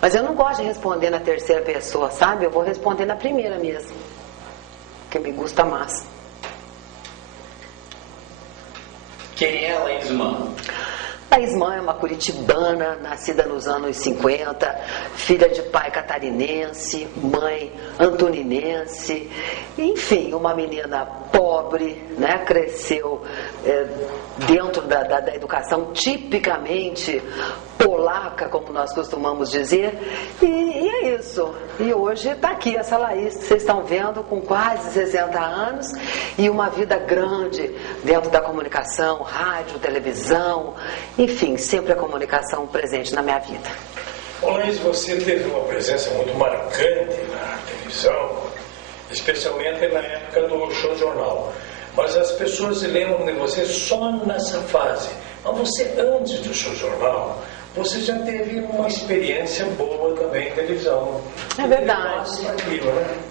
Mas eu não gosto de responder na terceira pessoa, sabe? Eu vou responder na primeira mesmo, que me gusta mais. Quem é a Laís Mann? Laís Mann é uma curitibana, nascida nos anos 50, filha de pai catarinense, mãe antoninense, enfim, uma menina pobre, né? Cresceu dentro da educação tipicamente polaca, como nós costumamos dizer, e é isso. E hoje está aqui essa Laís que vocês estão vendo, com quase 60 anos e uma vida grande dentro da comunicação, rádio, televisão, enfim, sempre a comunicação presente na minha vida. Ô Laís, você teve uma presença muito marcante na televisão, especialmente na época do Show Jornal. Mas as pessoas se lembram de você só nessa fase. Mas você, antes do Show Jornal, você já teve uma experiência boa também em televisão. É verdade.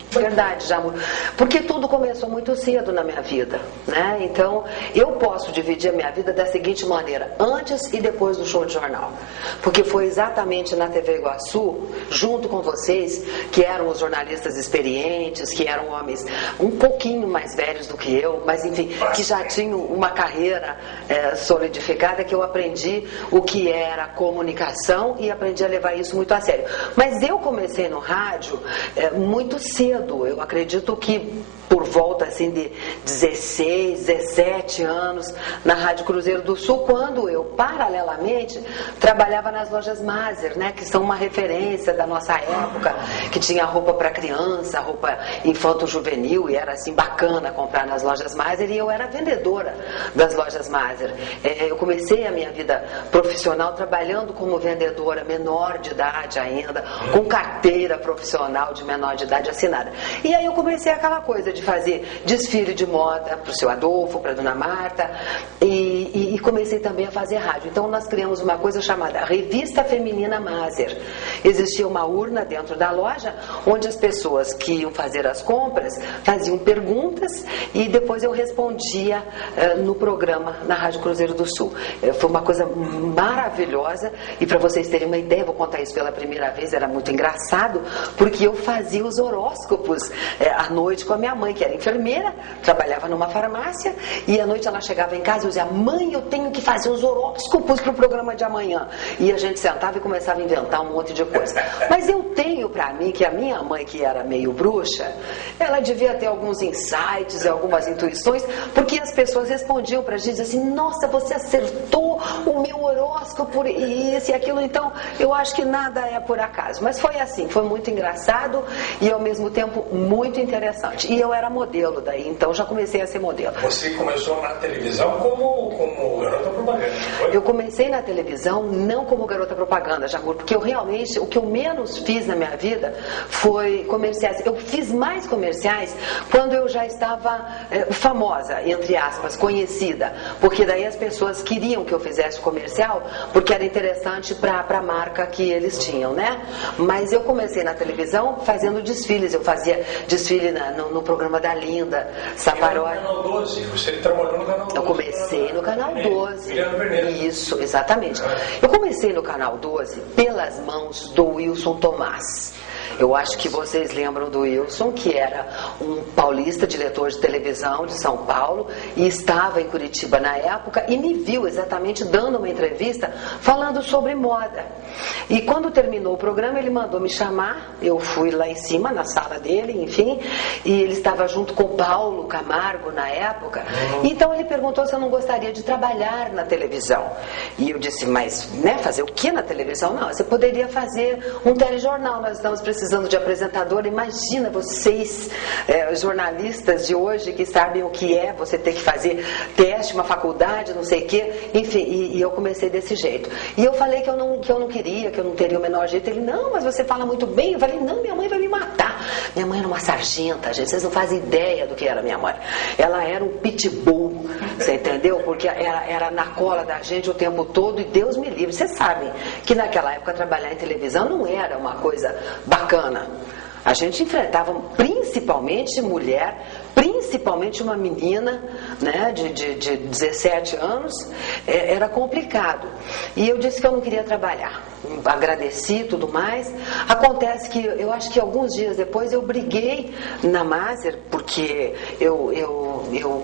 Verdade, Jamur. Porque tudo começou muito cedo na minha vida, né? Então, eu posso dividir a minha vida da seguinte maneira: antes e depois do Show de Jornal. Porque foi exatamente na TV Iguaçu, junto com vocês, que eram os jornalistas experientes, que eram homens um pouquinho mais velhos do que eu, mas enfim, que já tinham uma carreira solidificada, que eu aprendi o que era comunicação e aprendi a levar isso muito a sério. Mas eu comecei no rádio muito cedo. Eu acredito que por volta assim de 16, 17 anos na Rádio Cruzeiro do Sul, quando eu paralelamente trabalhava nas lojas Maser, né, que são uma referência da nossa época, que tinha roupa para criança, roupa infanto-juvenil, e era assim bacana comprar nas lojas Maser, e eu era vendedora das lojas Maser. Eu comecei a minha vida profissional trabalhando como vendedora menor de idade ainda, com carteira profissional de menor de idade assinada. E aí eu comecei aquela coisa de fazer desfile de moda para o seu Adolfo, para a dona Marta, e comecei também a fazer rádio. Então nós criamos uma coisa chamada Revista Feminina Maser. Existia uma urna dentro da loja, onde as pessoas que iam fazer as compras faziam perguntas e depois eu respondia no programa na Rádio Cruzeiro do Sul. Foi uma coisa maravilhosa, e para vocês terem uma ideia, vou contar isso pela primeira vez, era muito engraçado, porque eu fazia os horóscopos à noite com a minha mãe, que era enfermeira, trabalhava numa farmácia, e à noite ela chegava em casa e dizia: mãe, eu tenho que fazer os horóscopos para o programa de amanhã. E a gente sentava e começava a inventar um monte de coisa. Mas eu tenho para mim que a minha mãe, que era meio bruxa, ela devia ter alguns insights e algumas intuições, porque as pessoas respondiam para a gente assim: nossa, você acertou o meu horóscopo e isso e aquilo. Então eu acho que nada é por acaso, mas foi assim, foi muito engraçado e ao mesmo tempo muito interessante. E eu era modelo daí, então já comecei a ser modelo. Você começou na televisão como garota propaganda, não foi? Eu comecei na televisão não como garota propaganda, Jamur, porque eu realmente, o que eu menos fiz na minha vida foi comerciais. Eu fiz mais comerciais quando eu já estava famosa, entre aspas, conhecida, porque daí as pessoas queriam que eu fizesse comercial, porque era interessante para a marca que eles tinham, né? Mas eu comecei na televisão fazendo desfiles. Eu fazia desfile no programa da Linda Saparoli. No Canal 12, você trabalhou no Canal 12. Eu comecei no Canal 12. Isso, exatamente. Ah. Eu comecei no Canal 12 pelas mãos do Wilson Tomás. Eu acho que vocês lembram do Wilson, que era um paulista, diretor de televisão de São Paulo, e estava em Curitiba na época, e me viu exatamente dando uma entrevista falando sobre moda. E quando terminou o programa, ele mandou me chamar, eu fui lá em cima, na sala dele, enfim, e ele estava junto com o Paulo Camargo na época, então ele perguntou se eu não gostaria de trabalhar na televisão. E eu disse: mas, né, fazer o que na televisão? Não, você poderia fazer um telejornal, nós estamos precisando de apresentador. Imagina vocês, jornalistas de hoje, que sabem o que é você ter que fazer teste, uma faculdade, não sei o quê, enfim, e eu comecei desse jeito. E eu falei que eu não queria, que eu não teria o menor jeito. Ele: não, mas você fala muito bem. Eu falei: não, minha mãe vai me matar. Minha mãe era uma sargenta, gente, vocês não fazem ideia do que era minha mãe. Ela era um pitbull, você entendeu? Porque era na cola da gente o tempo todo, e Deus me livre. Vocês sabem que naquela época trabalhar em televisão não era uma coisa bacana. A gente enfrentava principalmente mulher, principalmente uma menina, né, de 17 anos, era complicado. E eu disse que eu não queria trabalhar. Agradeci e tudo mais. Acontece que eu acho que alguns dias depois eu briguei na Maser, porque eu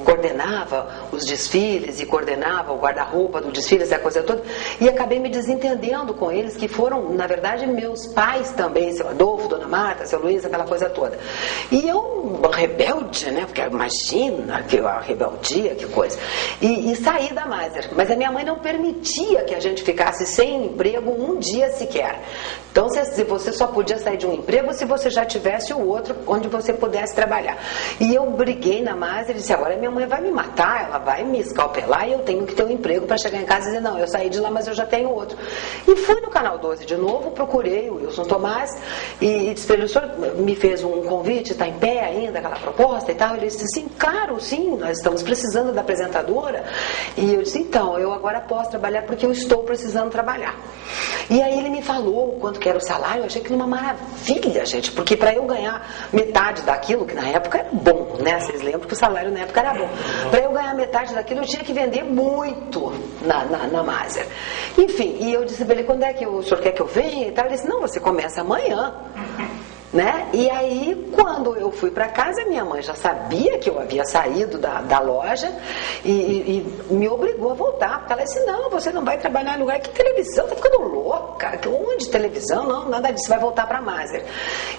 coordenava os desfiles e coordenava o guarda-roupa do desfile, essa coisa toda, e acabei me desentendendo com eles, que foram, na verdade, meus pais também, seu Adolfo, Dona Marta, seu Luiz, aquela coisa toda. E eu, rebelde, né, porque imagina a rebeldia, que coisa, e saí da Maser. Mas a minha mãe não permitia que a gente ficasse sem emprego um dia sequer. Então, se você só podia sair de um emprego se você já tivesse o outro onde você pudesse trabalhar. E eu briguei na Maser e disse, agora minha mãe vai me matar, ela vai me escalpelar e eu tenho que ter um emprego para chegar em casa e dizer, não, eu saí de lá, mas eu já tenho outro. E fui no Canal 12 de novo, procurei o Wilson Tomás e disse para ele, o senhor me fez um convite, está em pé ainda aquela proposta e tal? Ele disse, sim, claro, sim, nós estamos precisando da apresentadora. E eu disse, então, eu agora posso trabalhar porque eu estou precisando trabalhar. E aí ele me falou quanto que era o salário, eu achei aquilo uma maravilha, gente, porque para eu ganhar metade daquilo, que na época era bom, né? Vocês lembram que o salário na época era bom. Para eu ganhar metade daquilo, eu tinha que vender muito na Maser. Enfim, e eu disse para ele, quando é que o senhor quer que eu venha e tal? Ele disse, não, você começa amanhã. Né? E aí, quando eu fui para casa, minha mãe já sabia que eu havia saído da loja e me obrigou a voltar, porque ela disse, não, você não vai trabalhar em lugar, que televisão, tá ficando louca, onde televisão, não, nada disso, vai voltar para a Maser.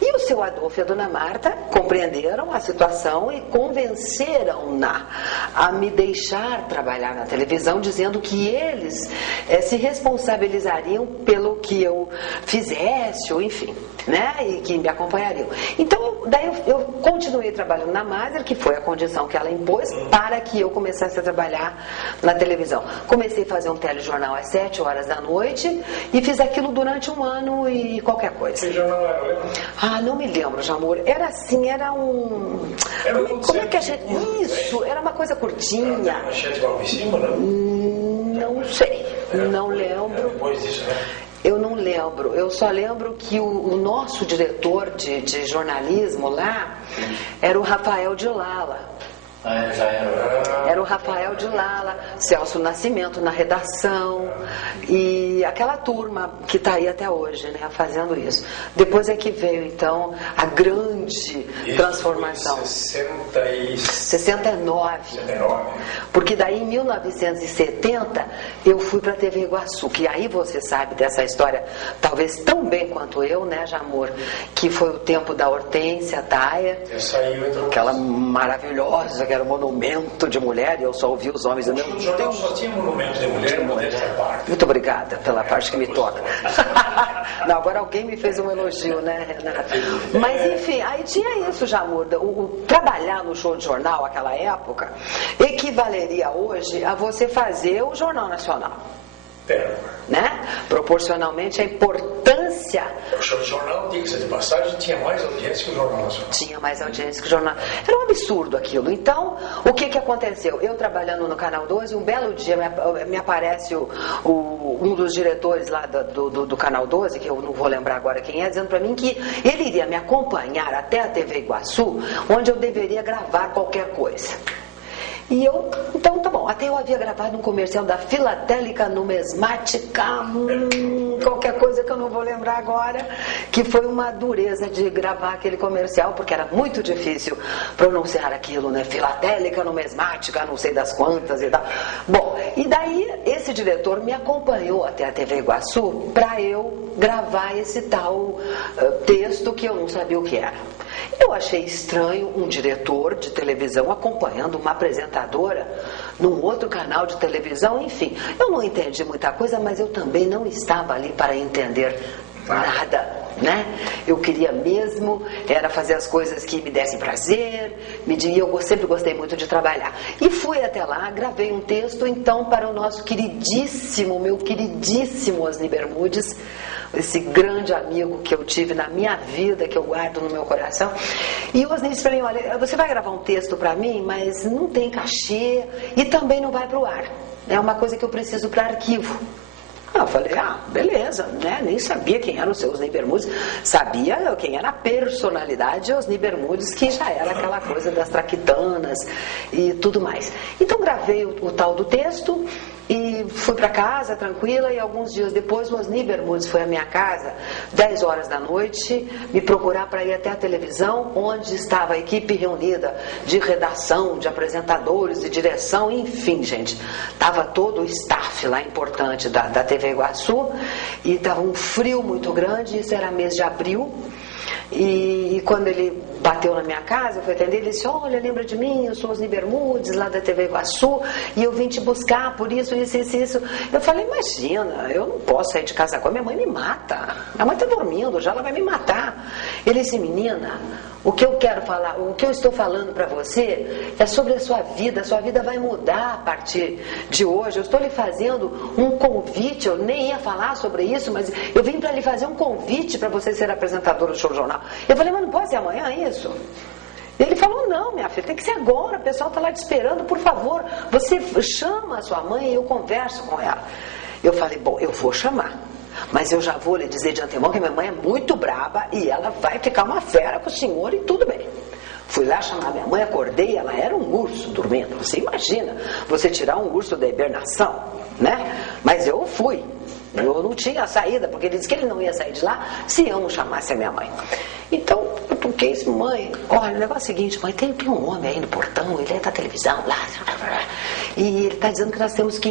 E o seu Adolfo e a Dona Marta compreenderam a situação e convenceram-na a me deixar trabalhar na televisão, dizendo que eles se responsabilizariam pelo que eu fizesse, ou enfim, né? E que me acompanhariam. Então, daí eu continuei trabalhando na Maser, que foi a condição que ela impôs para que eu começasse a trabalhar na televisão. Comecei a fazer um telejornal às 7 horas da noite e fiz aquilo durante um ano e qualquer coisa. Que jornal era, lembra? Ah, não me lembro, Jamur. Era assim, era um... Como é que a gente... Isso, era uma coisa curtinha. Era manchete logo em cima, não? Não sei, não lembro. Depois disso, né? Eu não lembro, eu só lembro que o nosso diretor de jornalismo lá era o Rafael de Lala. Já era. Era o Rafael de Lala, Celso Nascimento na redação e aquela turma que está aí até hoje, né, fazendo isso. Depois é que veio, então, a grande transformação. Isso foi 69. Porque daí, em 1970, eu fui para a TV Iguaçu, que aí você sabe dessa história, talvez tão bem quanto eu, né, Jamur, que foi o tempo da Hortência Taia, aquela maravilhosa, que era um monumento de mulher, e eu só ouvi os homens do meu... O jornal só tinha monumento de mulher e modéstia à parte. Muito obrigada pela parte que me toca. Não, agora alguém me fez um elogio, né, Renata? Mas enfim, aí tinha isso, Jamur. Trabalhar no show de jornal naquela época equivaleria hoje a você fazer o Jornal Nacional. Né? Proporcionalmente a importância. O show de jornal, diga-se de passagem, tinha mais audiência que o Jornal Nacional. Tinha mais audiência que o jornal. Era um absurdo aquilo. Então, o que aconteceu? Eu trabalhando no Canal 12, um belo dia me aparece um dos diretores lá do Canal 12, que eu não vou lembrar agora quem é, dizendo para mim que ele iria me acompanhar até a TV Iguaçu, onde eu deveria gravar qualquer coisa. E eu, então tá bom, até eu havia gravado um comercial da Filatélica Numismática, qualquer coisa que eu não vou lembrar agora, que foi uma dureza de gravar aquele comercial, porque era muito difícil pronunciar aquilo, né? Filatélica Numismática, não sei das quantas e tal. Bom, e daí esse diretor me acompanhou até a TV Iguaçu para eu gravar esse tal texto que eu não sabia o que era. Eu achei estranho um diretor de televisão acompanhando uma apresentadora num outro canal de televisão, enfim. Eu não entendi muita coisa, mas eu também não estava ali para entender nada, né? Eu queria mesmo era fazer as coisas que me dessem prazer, e eu sempre gostei muito de trabalhar. E fui até lá, gravei um texto, então, para o nosso queridíssimo, meu queridíssimo Osni Bermudes, esse grande amigo que eu tive na minha vida, que eu guardo no meu coração. E o Osni disse para mim, olha, você vai gravar um texto para mim, mas não tem cachê e também não vai para o ar. É uma coisa que eu preciso para arquivo. Eu falei, beleza, né? Nem sabia quem era o seu Osni Bermudes, sabia quem era a personalidade de Osni Bermudes, que já era aquela coisa das traquitanas e tudo mais. Então gravei o tal do texto e fui para casa tranquila, e alguns dias depois o Osni Bermudes foi à minha casa, 10 horas da noite, me procurar para ir até a televisão, onde estava a equipe reunida de redação, de apresentadores, de direção, enfim, gente, estava todo o staff lá importante da TV Iguaçu, e estava um frio muito grande, isso era mês de abril. E quando ele bateu na minha casa, eu fui atender, ele disse, olha, lembra de mim, eu sou Osni Bermudes, lá da TV Iguaçu, e eu vim te buscar por isso. Eu falei, imagina, eu não posso sair de casa agora, minha mãe me mata, minha mãe está dormindo já, ela vai me matar. Ele disse, menina, o que eu quero falar, o que eu estou falando para você é sobre a sua vida vai mudar a partir de hoje. Eu estou lhe fazendo um convite, eu nem ia falar sobre isso, mas eu vim para lhe fazer um convite para você ser apresentador do Show Jornal. Eu falei, mas não pode ser amanhã isso? Ele falou, não, minha filha, tem que ser agora, o pessoal está lá te esperando, por favor, você chama a sua mãe e eu converso com ela. Eu falei, bom, eu vou chamar. Mas eu já vou lhe dizer de antemão que minha mãe é muito braba e ela vai ficar uma fera com o senhor e tudo bem. Fui lá chamar minha mãe, acordei, ela era um urso dormindo. Você imagina, você tirar um urso da hibernação, né? Mas eu fui. Eu não tinha saída, porque ele disse que ele não ia sair de lá se eu não chamasse a minha mãe. Então, eu toquei isso, mãe, olha, o negócio é o seguinte, mãe, tem um homem aí no portão, ele é da televisão, lá, e ele está dizendo que nós temos que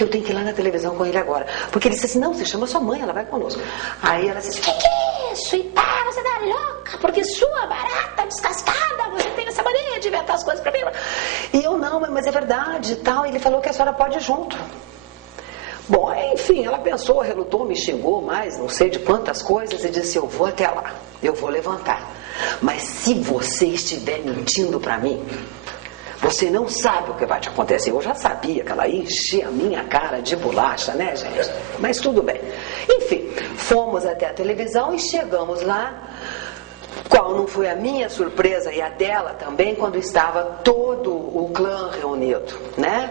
eu tenho que ir lá na televisão com ele agora. Porque ele disse assim, não, você chama sua mãe, ela vai conosco. Aí ela disse, que é isso? E pá, você tá louca, porque sua barata descascada, você tem essa mania de inventar as coisas pra mim. E eu, não, mas é verdade e tal. E ele falou que a senhora pode ir junto. Bom, enfim, ela pensou, relutou, me xingou mais, não sei de quantas coisas, e disse, eu vou até lá, eu vou levantar. Mas se você estiver mentindo para mim, você não sabe o que vai te acontecer. Eu já sabia que ela ia encher a minha cara de bolacha, né, gente? Mas tudo bem. Enfim, fomos até a televisão e chegamos lá. Qual não foi a minha surpresa e a dela também, quando estava todo o clã reunido, né?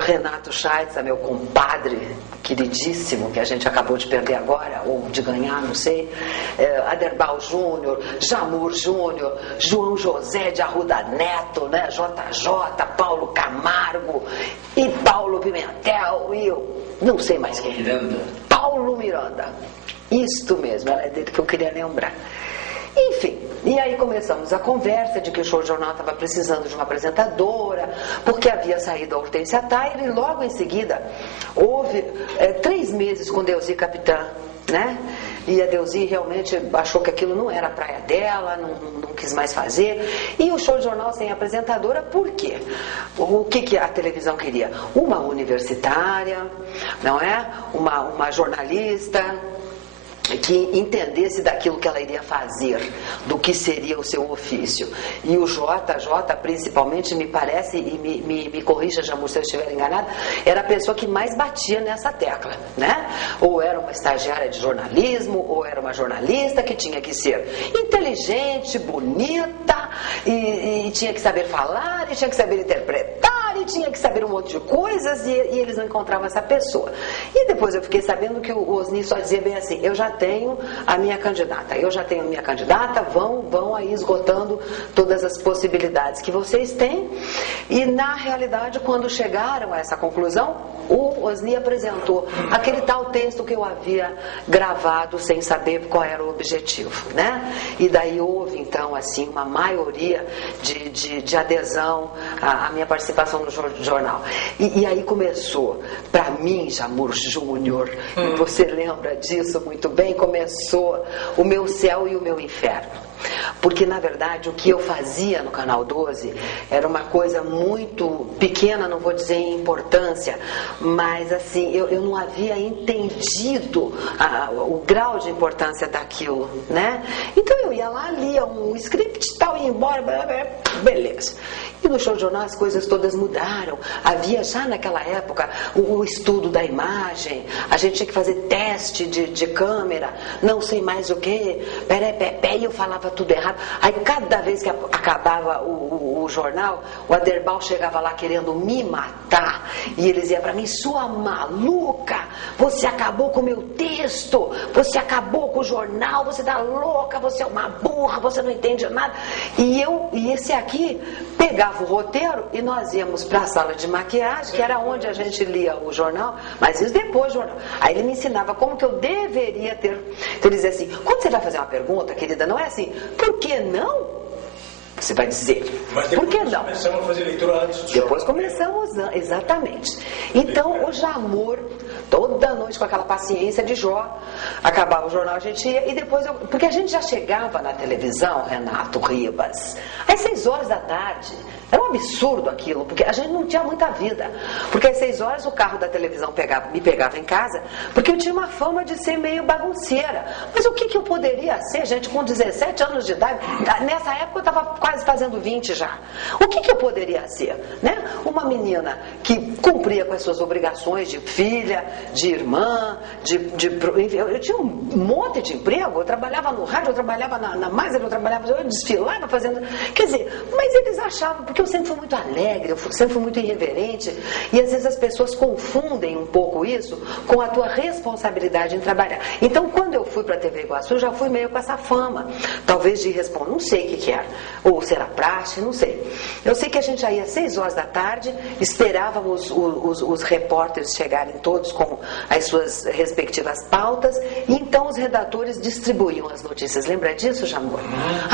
Renato Scheitz, meu compadre queridíssimo, que a gente acabou de perder agora, ou de ganhar, não sei, Aderbal Júnior, Jamur Júnior, João José de Arruda Neto, né? JJ, Paulo Camargo e Paulo Pimentel e eu não sei mais quem. Paulo Miranda. Isto mesmo, era dele que eu queria lembrar. Enfim, e aí começamos a conversa de que o Show Jornal estava precisando de uma apresentadora, porque havia saído a Hortência Taier, e logo em seguida houve 3 meses com Delzi Capitã, né? E a Delzi realmente achou que aquilo não era a praia dela, não quis mais fazer. E o Show Jornal sem apresentadora, por quê? O que a televisão queria? Uma universitária, não é? Uma jornalista que entendesse daquilo que ela iria fazer, do que seria o seu ofício. E o JJ, principalmente, me parece, e me corrija, Jamur, se eu estiver enganada, era a pessoa que mais batia nessa tecla, né? Ou era uma estagiária de jornalismo, ou era uma jornalista que tinha que ser inteligente, bonita, e tinha que saber falar, e tinha que saber interpretar, e tinha que saber um monte de coisas, e eles não encontravam essa pessoa. E depois eu fiquei sabendo que o Osni só dizia bem assim, eu já tenho a minha candidata, vão aí esgotando todas as possibilidades que vocês têm. E na realidade, quando chegaram a essa conclusão, o Osni apresentou aquele tal texto que eu havia gravado sem saber qual era o objetivo, né? E daí houve então assim uma maioria de adesão à minha participação no jornal. E aí começou, para mim, Jamur Júnior, e você lembra disso muito bem, começou o meu céu e o meu inferno. Porque, na verdade, o que eu fazia no Canal 12 era uma coisa muito pequena, não vou dizer em importância, mas, assim, eu não havia entendido o grau de importância daquilo, né? Então, eu ia lá, lia um script e tal, ia embora, beleza. E no show de jornal as coisas todas mudaram. Havia já naquela época o estudo da imagem, a gente tinha que fazer teste de câmera, não sei mais o que, e eu falava tudo errado. Aí cada vez que acabava o jornal, o Aderbal chegava lá querendo me matar. E eles iam para mim, sua maluca, você acabou com o meu texto, você acabou com o jornal, você tá louca, você é uma burra, você não entende nada. E esse aqui pegava o roteiro e nós íamos para a sala de maquiagem, que era onde a gente lia o jornal, mas isso depois do jornal. Aí ele me ensinava como que eu deveria ter. Então ele dizia assim, quando você vai fazer uma pergunta, querida, não é assim, por que não? Você vai dizer, por que não? Começamos a fazer leitura antes do Depois começamos, exatamente. Então o Jamur, toda noite com aquela paciência de Jó, acabava o jornal, a gente ia, e depois porque a gente já chegava na televisão, Renato Ribas, às 6 horas da tarde. Era um absurdo aquilo, porque a gente não tinha muita vida. Porque às 6 horas o carro da televisão me pegava em casa, porque eu tinha uma fama de ser meio bagunceira. Mas o que eu poderia ser, gente, com 17 anos de idade? Nessa época eu estava quase fazendo 20 já. O que eu poderia ser? Né? Uma menina que cumpria com as suas obrigações de filha, de irmã, eu tinha um monte de emprego, eu trabalhava no rádio, eu trabalhava na Maser, eu desfilava fazendo... Quer dizer, mas eles achavam, porque eu sempre fui muito alegre, eu sempre fui muito irreverente, e às vezes as pessoas confundem um pouco isso com a tua responsabilidade em trabalhar. Então, quando eu fui para a TV Iguaçu, eu já fui meio com essa fama, talvez de responder, não sei o que era, ou será praxe, não sei. Eu sei que a gente já ia às 6 horas da tarde, esperávamos os repórteres chegarem todos com as suas respectivas pautas, e então os redatores distribuíam as notícias. Lembra disso, Jamur?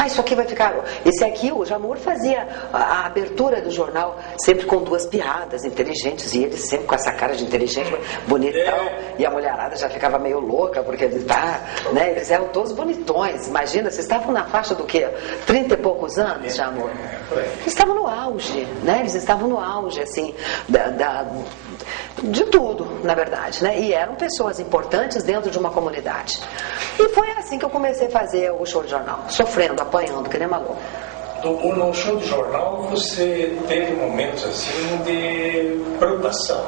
Isso aqui vai ficar... Esse aqui, o Jamur fazia a abertura do jornal sempre com 2 piadas inteligentes, e ele sempre com essa cara de inteligente, bonitão, e a mulherada já ficava meio louca, porque eles eram todos bonitões. Imagina, vocês estavam na faixa do quê? 30 e poucos anos, Jamur? Eles estavam no auge, né? Eles estavam no auge, assim, de tudo, na verdade, né? E eram pessoas importantes dentro de uma comunidade. E foi assim que eu comecei a fazer o show de jornal, sofrendo, apanhando, que nem maluco. No show de jornal você teve momentos assim de preocupação,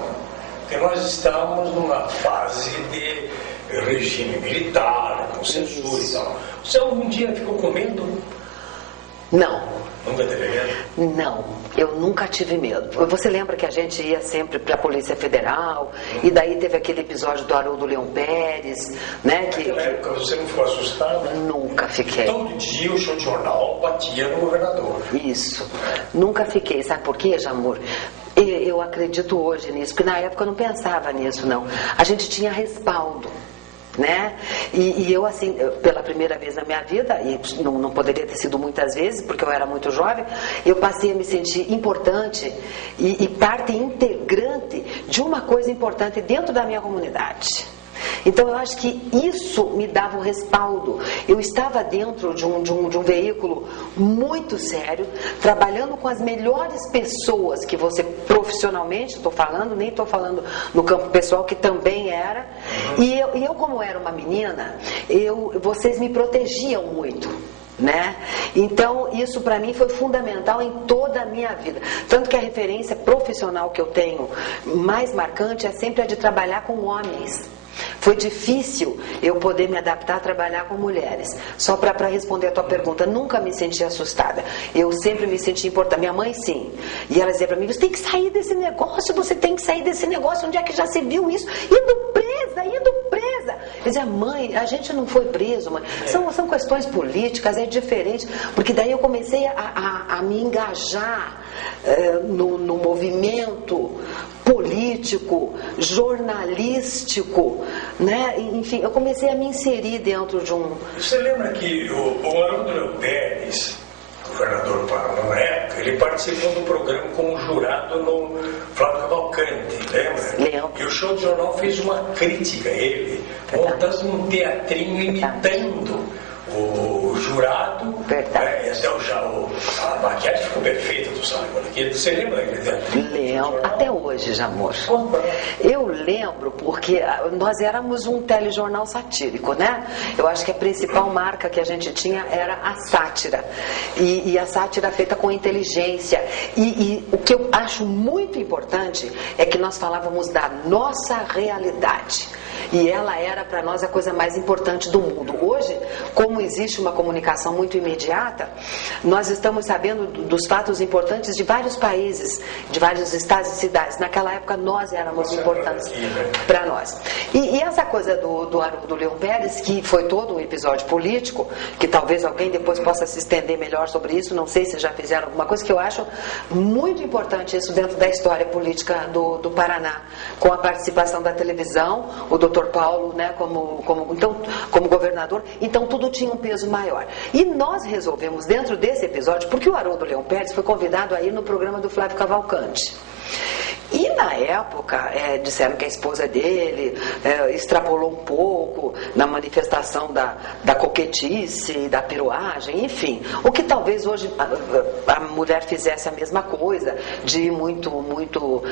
porque nós estávamos numa fase de regime militar, com censura e tal. Você algum dia ficou com medo? Não. Nunca teve medo? Não, eu nunca tive medo. Você lembra que a gente ia sempre para a Polícia Federal, e daí teve aquele episódio do Haroldo Leão Pérez, né? Naquela época você não ficou assustada? Nunca fiquei. Todo dia o show de jornal batia no governador. Isso, nunca fiquei. Sabe por quê, Jamur? Eu acredito hoje nisso, porque na época eu não pensava nisso, não. A gente tinha respaldo. Né? E eu, assim, pela primeira vez na minha vida, e não poderia ter sido muitas vezes, porque eu era muito jovem, eu passei a me sentir importante e parte integrante de uma coisa importante dentro da minha comunidade. Então eu acho que isso me dava um respaldo. Eu estava dentro de um veículo muito sério, trabalhando com as melhores pessoas que você profissionalmente, estou falando, nem estou falando no campo pessoal, que também era. E eu como era uma menina, vocês me protegiam muito. Né? Então isso para mim foi fundamental em toda a minha vida, tanto que a referência profissional que eu tenho mais marcante é sempre a de trabalhar com homens. Foi difícil eu poder me adaptar a trabalhar com mulheres. Só para responder a tua pergunta, nunca me senti assustada. Eu sempre me senti importante. Minha mãe, sim. E ela dizia para mim, você tem que sair desse negócio, você tem que sair desse negócio. Onde é que já se viu isso? Indo presa. Eu dizia, mãe, a gente não foi preso, mãe. São questões políticas, é diferente. Porque daí eu comecei a me engajar no movimento político, jornalístico, né? Enfim, eu comecei a me inserir dentro de um... Você lembra que o Haroldo Leão Pérez, governador na época, ele participou do programa como jurado no Flávio Cavalcante, lembra? Lembro. E o show de jornal fez uma crítica a ele, montando um teatrinho imitando o jurado. Verdade. A maquiagem ficou perfeita do Sala Maravilha. Você lembra daquele tempo? Lembro, até hoje, Jamor. Eu lembro porque nós éramos um telejornal satírico, né? Eu acho que a principal marca que a gente tinha era a sátira. E a sátira feita com inteligência. E o que eu acho muito importante é que nós falávamos da nossa realidade. E ela era para nós a coisa mais importante do mundo. Hoje, como existe uma comunicação muito imediata, nós estamos sabendo dos fatos importantes de vários países, de vários estados e cidades. Naquela época nós éramos importantes para nós. E essa coisa do Haroldo Leão Pérez, que foi todo um episódio político, que talvez alguém depois possa se estender melhor sobre isso, não sei se já fizeram alguma coisa, que eu acho muito importante isso dentro da história política do Paraná, com a participação da televisão, o Dr. Paulo, né, como governador, então tudo tinha um peso maior. E nós resolvemos, dentro desse episódio, porque o Haroldo Leão Pérez foi convidado a ir no programa do Flávio Cavalcante. E na época, disseram que a esposa dele extrapolou um pouco na manifestação da coquetice, da piruagem, enfim. O que talvez hoje a mulher fizesse a mesma coisa, de ir muito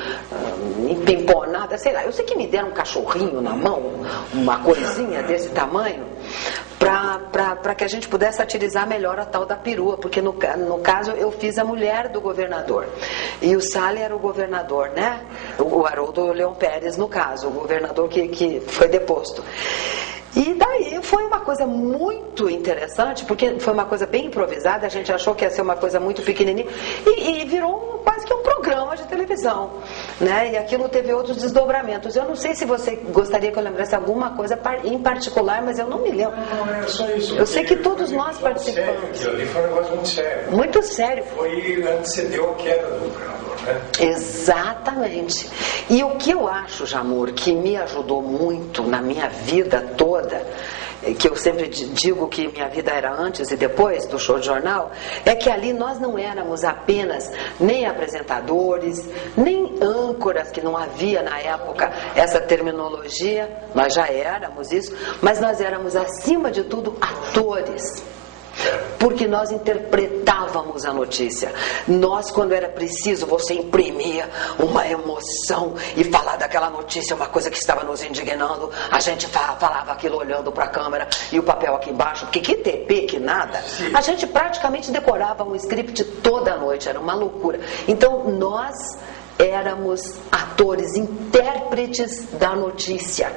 empimponada, sei lá. Eu sei que me deram um cachorrinho na mão, uma coisinha desse tamanho, para que a gente pudesse satirizar melhor a tal da perua, porque no caso eu fiz a mulher do governador. E o Salles era o governador, né? O Haroldo Leão Pérez, no caso, o governador que foi deposto. E daí foi uma coisa muito interessante, porque foi uma coisa bem improvisada, a gente achou que ia ser uma coisa muito pequenininha, e virou quase que um programa de televisão, né? E aquilo teve outros desdobramentos. Eu não sei se você gostaria que eu lembrasse alguma coisa em particular, mas eu não me lembro. Não, era só isso. Eu sei que todos nós participamos. Aquilo ali foi um negócio muito sério. Muito sério. Antecedeu a queda do governador, né? Exatamente. E o que eu acho, Jamur, que me ajudou muito na minha vida toda, que eu sempre digo que minha vida era antes e depois do show de jornal, é que ali nós não éramos apenas nem apresentadores, nem âncoras, que não havia na época essa terminologia, nós já éramos isso, mas nós éramos acima de tudo atores. Porque nós interpretávamos a notícia. Nós, quando era preciso, você imprimia uma emoção e falar daquela notícia, uma coisa que estava nos indignando, a gente falava aquilo olhando para a câmera e o papel aqui embaixo, porque que TP, que nada, a gente praticamente decorava um script toda noite, era uma loucura. Então nós éramos atores, intérpretes da notícia,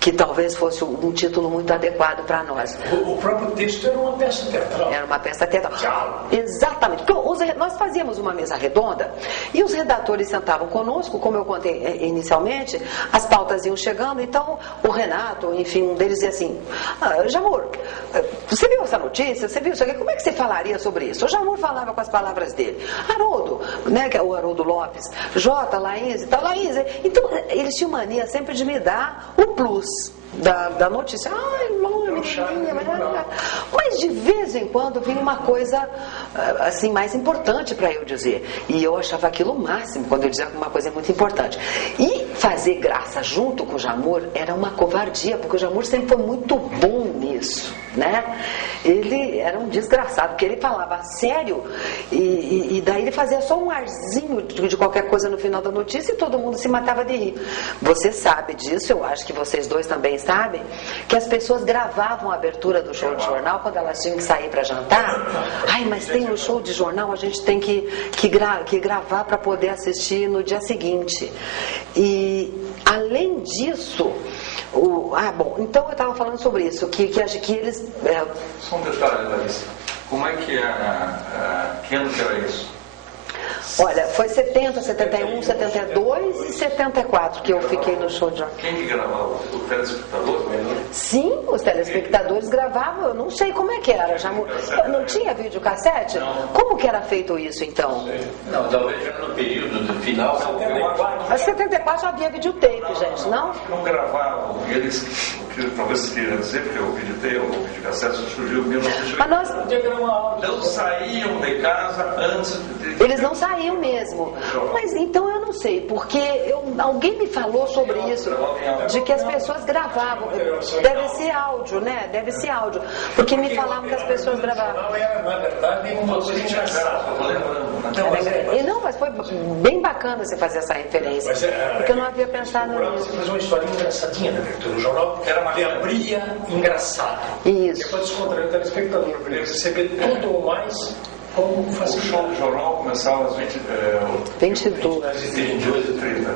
que talvez fosse um título muito adequado para nós. O próprio texto era uma peça teatral. Era uma peça teatral. Tchau. Exatamente. Porque nós fazíamos uma mesa redonda e os redatores sentavam conosco, como eu contei inicialmente, as pautas iam chegando, então o Renato, enfim, um deles dizia assim: Jamur, você viu essa notícia? Você viu isso aqui? Como é que você falaria sobre isso? O Jamur falava com as palavras dele. Haroldo, né, que é o Haroldo Lopes, Jota, Laís e tal, Laís. Então, eles tinham mania sempre de me dar o plus da notícia. Ai, menininha, mas de vez em quando vinha uma coisa assim mais importante para eu dizer. E eu achava aquilo o máximo quando eu dizia alguma coisa muito importante. E fazer graça junto com o Jamur era uma covardia, porque o Jamur sempre foi muito bom nisso, né? Ele era um desgraçado, porque ele falava sério e daí ele fazia só um arzinho de qualquer coisa no final da notícia e todo mundo se matava de rir. Você sabe disso, eu acho que vocês dois também sabem, que as pessoas gravavam a abertura do show de jornal quando elas tinham que sair para jantar. Ai, mas tem o show de jornal, a gente tem que gravar para poder assistir no dia seguinte. E além disso, bom, então eu estava falando sobre isso, que eles... Só um detalhe, Larissa. Como é que que ano que era isso? Olha, foi 70, 71, 72 e 74 que eu fiquei no show de jornal. Quem que gravava? O telespectador? Sim, os telespectadores gravavam, eu não sei como é que era. Não tinha videocassete? Não. Como que era feito isso então? Não, talvez já no período do final. Mas 74 já havia videotape, gente, não? Não gravavam. Eles, o que talvez vocês queiram dizer, porque o videotape ou o videocassete surgiu em 1980. Mas nós... Não saíam de casa antes de... Eles não saíam mesmo. Mas então eu não não sei, porque alguém me falou sobre isso, de que as pessoas gravavam. Deve ser áudio, né? Deve ser áudio. Porque me falavam que as pessoas gravavam. Era, na verdade, uma coisa engraçada. Não, mas foi bem bacana você fazer essa referência. Porque eu não havia pensado nisso. Você fez uma história engraçadinha na abertura do jornal, que era uma abria engraçado. Isso. Que é para descontrair o telespectador, para ele receber tudo ou mais como O fazia. show do jornal começava às 22. 22h30.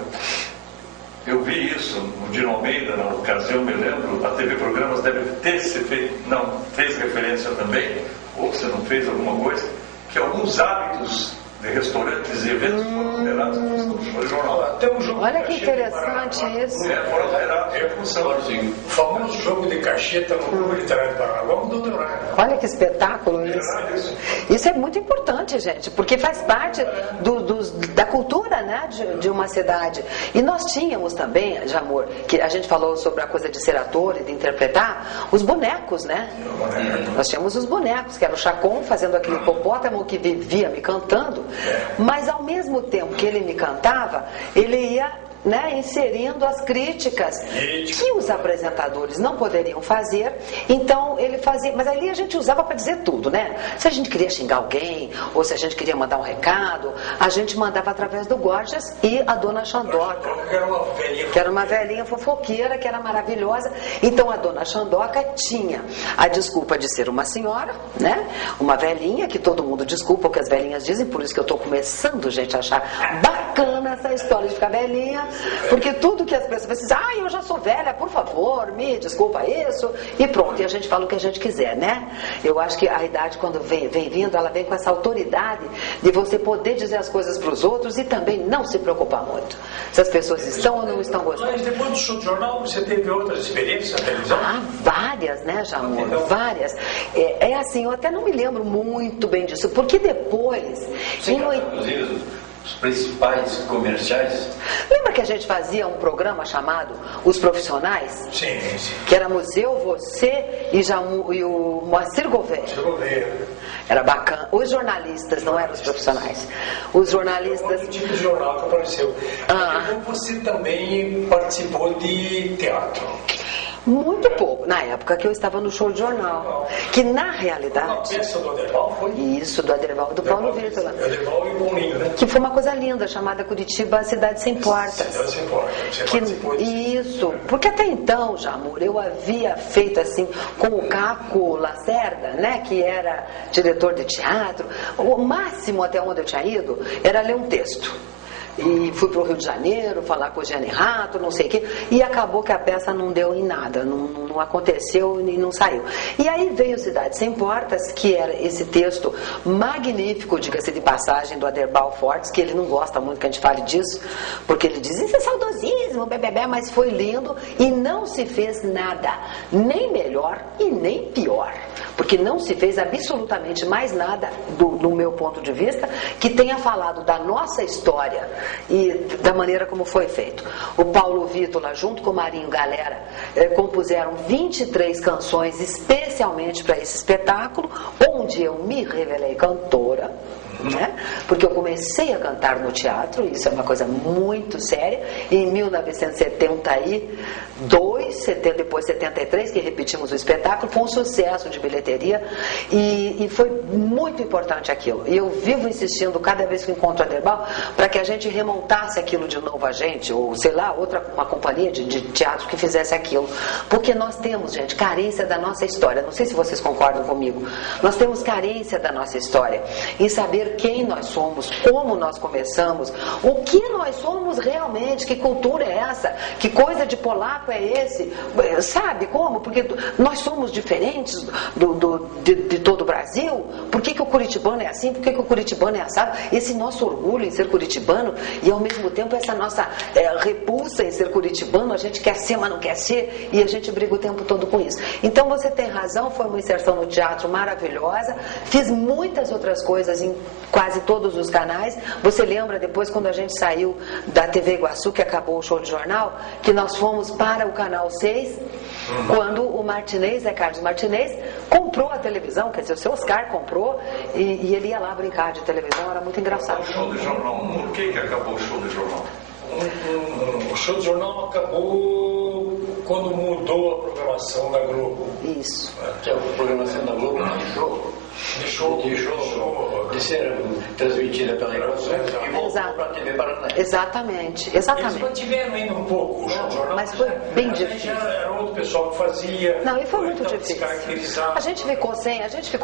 Eu vi isso no Dino Almeida, na ocasião, me lembro, a TV Programas deve ter se feito, não, fez referência também, ou se não fez alguma coisa, que alguns hábitos de restaurantes e eventos foram alterados na questão do show de jornal. Até o jogo Olha de que cacheta interessante em Paranaguá. isso. Foram alterados em função. O famoso jogo de cacheta no Clube Literário de Paranaguá mudou de horário. Olha que espetáculo isso. Isso é muito importante, gente, porque faz parte da cultura, né, de uma cidade. E nós tínhamos também, Jamor, que a gente falou sobre a coisa de ser ator e de interpretar, os bonecos, né? Nós tínhamos os bonecos, que era o Chacon fazendo aquele hipopótamo que vivia me cantando, mas ao mesmo tempo que ele me cantava, ele ia, né, inserindo as críticas que os apresentadores não poderiam fazer. Então ele fazia, mas ali a gente usava para dizer tudo, né? Se a gente queria xingar alguém, ou se a gente queria mandar um recado, a gente mandava através do Gorgias e a dona Xandoca, que era uma velhinha fofoqueira, que era maravilhosa. Então a dona Xandoca tinha a desculpa de ser uma senhora, né? Uma velhinha, que todo mundo desculpa o que as velhinhas dizem, por isso que eu estou começando, gente, a achar bacana essa história de ficar velhinha. Porque tudo que as pessoas dizem, eu já sou velha, por favor, me desculpa isso, e pronto, e a gente fala o que a gente quiser, né? Eu acho que a idade, quando vem vindo, ela vem com essa autoridade de você poder dizer as coisas para os outros e também não se preocupar muito se as pessoas estão ou não estão gostando. Mas depois do show de jornal, você teve outras experiências na televisão? Várias, né, Jamor? Várias. É assim, eu até não me lembro muito bem disso, porque depois... Inclusive, os principais comerciais. Lembra que a gente fazia um programa chamado Os Profissionais? Sim, sim. Que éramos eu, você e o Moacir Gouveia. Era bacana. Os jornalistas, não eram os profissionais. Os jornalistas... O tipo de jornal que apareceu. Então você também participou de teatro. Muito pouco. Na época que eu estava no show de jornal. Que na realidade... Uma peça do Aderbal foi? Isso, do Aderbal, do Paulo Vitor. Aderbal e o Paulinho, né? Que foi uma coisa linda, chamada Curitiba Cidade Sem Portas. Cidade Sem Portas. Você participou disso? Isso. Porque até então, Jamor, eu havia feito assim com o Caco Lacerda, né? Que era diretor de teatro. O máximo até onde eu tinha ido era ler um texto. E fui para o Rio de Janeiro falar com o Gianni Rato, não sei o quê, e acabou que a peça não deu em nada, não aconteceu e não saiu. E aí veio Cidade Sem Portas, que era esse texto magnífico, diga-se de passagem, do Aderbal Fortes, que ele não gosta muito que a gente fale disso, porque ele diz, isso é saudosismo, bebê, mas foi lindo e não se fez nada, nem melhor e nem pior. Porque não se fez absolutamente mais nada, do meu ponto de vista, que tenha falado da nossa história e da maneira como foi feito. O Paulo Vítola, junto com o Marinho Galera, compuseram 23 canções especialmente para esse espetáculo, onde eu me revelei cantora. Né? Porque eu comecei a cantar no teatro, isso é uma coisa muito séria, em 1972, depois 73, que repetimos o espetáculo, foi um sucesso de bilheteria e foi muito importante aquilo. E eu vivo insistindo cada vez que encontro a Aderbal para que a gente remontasse aquilo de novo a gente, ou sei lá, uma companhia de teatro que fizesse aquilo. Porque nós temos, gente, carência da nossa história. Não sei se vocês concordam comigo. Nós temos carência da nossa história em saber quem nós somos, como nós começamos, o que nós somos realmente, que cultura é essa, que coisa de polaco é esse, sabe como? Porque nós somos diferentes de todo o Brasil. Por que o curitibano é assim? Por que o curitibano é assado? Esse nosso orgulho em ser curitibano e ao mesmo tempo essa nossa repulsa em ser curitibano, a gente quer ser, mas não quer ser, e a gente briga o tempo todo com isso. Então você tem razão, foi uma inserção no teatro maravilhosa, fiz muitas outras coisas em quase todos os canais. Você lembra depois quando a gente saiu da TV Iguaçu, que acabou o show de jornal, que nós fomos para o canal 6 Quando o Martinez, Carlos Martinez, comprou a televisão, quer dizer, o seu Oscar comprou e ele ia lá brincar de televisão, era muito engraçado. O show de jornal, por que acabou o show de jornal? O show de jornal acabou quando mudou a programação da Globo. Isso. Que a programação da Globo deixou de ser transmitida pela Iguaçu e voltou para a TV Paranaense. Exatamente. Eles mantiveram ainda um pouco o show de jornal, mas foi bem difícil. Era outro pessoal que fazia. Não, e foi muito difícil. A gente ficou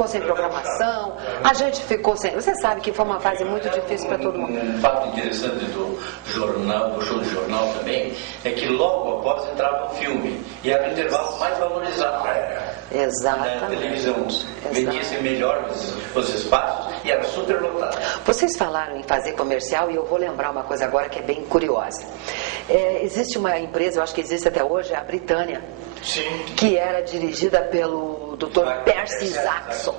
sem programação, a gente ficou sem. Você sabe que foi uma fase muito difícil para todo mundo. Um fato interessante do jornal, do show de jornal também, é que logo após entrava o filme e era o intervalo mais valorizado Exatamente. na televisão. Vendia-se melhor os espaços e era super lotado. Vocês falaram em fazer comercial e eu vou lembrar uma coisa agora que é bem curiosa. Existe uma empresa, eu acho que existe até hoje, a Britânia, Sim. que era dirigida pelo Dr. Percy Jackson.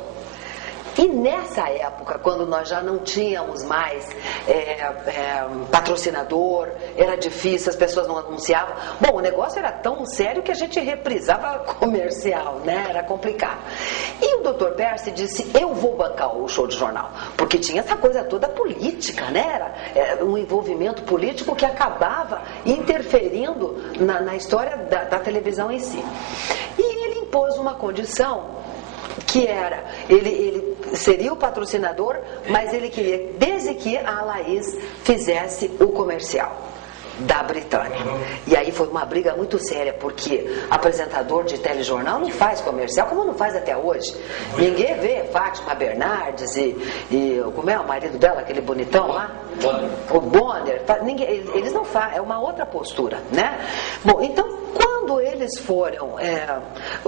E nessa época, quando nós já não tínhamos mais patrocinador, era difícil, as pessoas não anunciavam. Bom, o negócio era tão sério que a gente reprisava comercial, né? Era complicado. E o Dr. Percy disse, eu vou bancar o show de jornal. Porque tinha essa coisa toda política, né? Era um envolvimento político que acabava interferindo na história da televisão em si. E ele impôs uma condição que era, ele seria o patrocinador, mas ele queria, desde que a Laís fizesse o comercial da Britânia. E aí foi uma briga muito séria, porque apresentador de telejornal não faz comercial, como não faz até hoje. Ninguém vê Fátima Bernardes e como é o marido dela, aquele bonitão lá? O Bonner. Eles não fazem, é uma outra postura, né? Bom, então quando eles foram,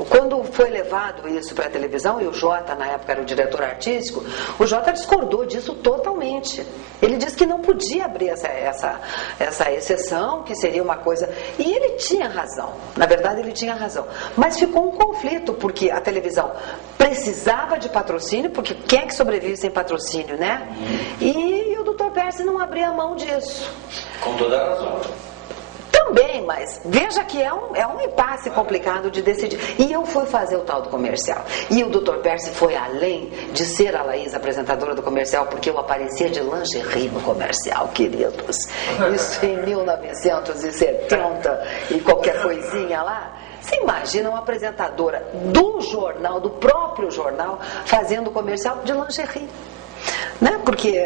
quando foi levado isso para a televisão, e o Jota na época era o diretor artístico, o Jota discordou disso totalmente. Ele disse que não podia abrir essa exceção, que seria uma coisa, e ele tinha razão, na verdade ele tinha razão, mas ficou um conflito, porque a televisão precisava de patrocínio, porque quem é que sobrevive sem patrocínio, né? E o Dr. Percy não abria mão disso. Com toda a razão. Também, mas veja que é um impasse complicado de decidir. E eu fui fazer o tal do comercial. E o Dr. Percy foi além de ser a Laís apresentadora do comercial, porque eu aparecia de lingerie no comercial, queridos. Isso em 1970 e qualquer coisinha lá. Você imagina uma apresentadora do jornal, do próprio jornal, fazendo comercial de lingerie. Né? Porque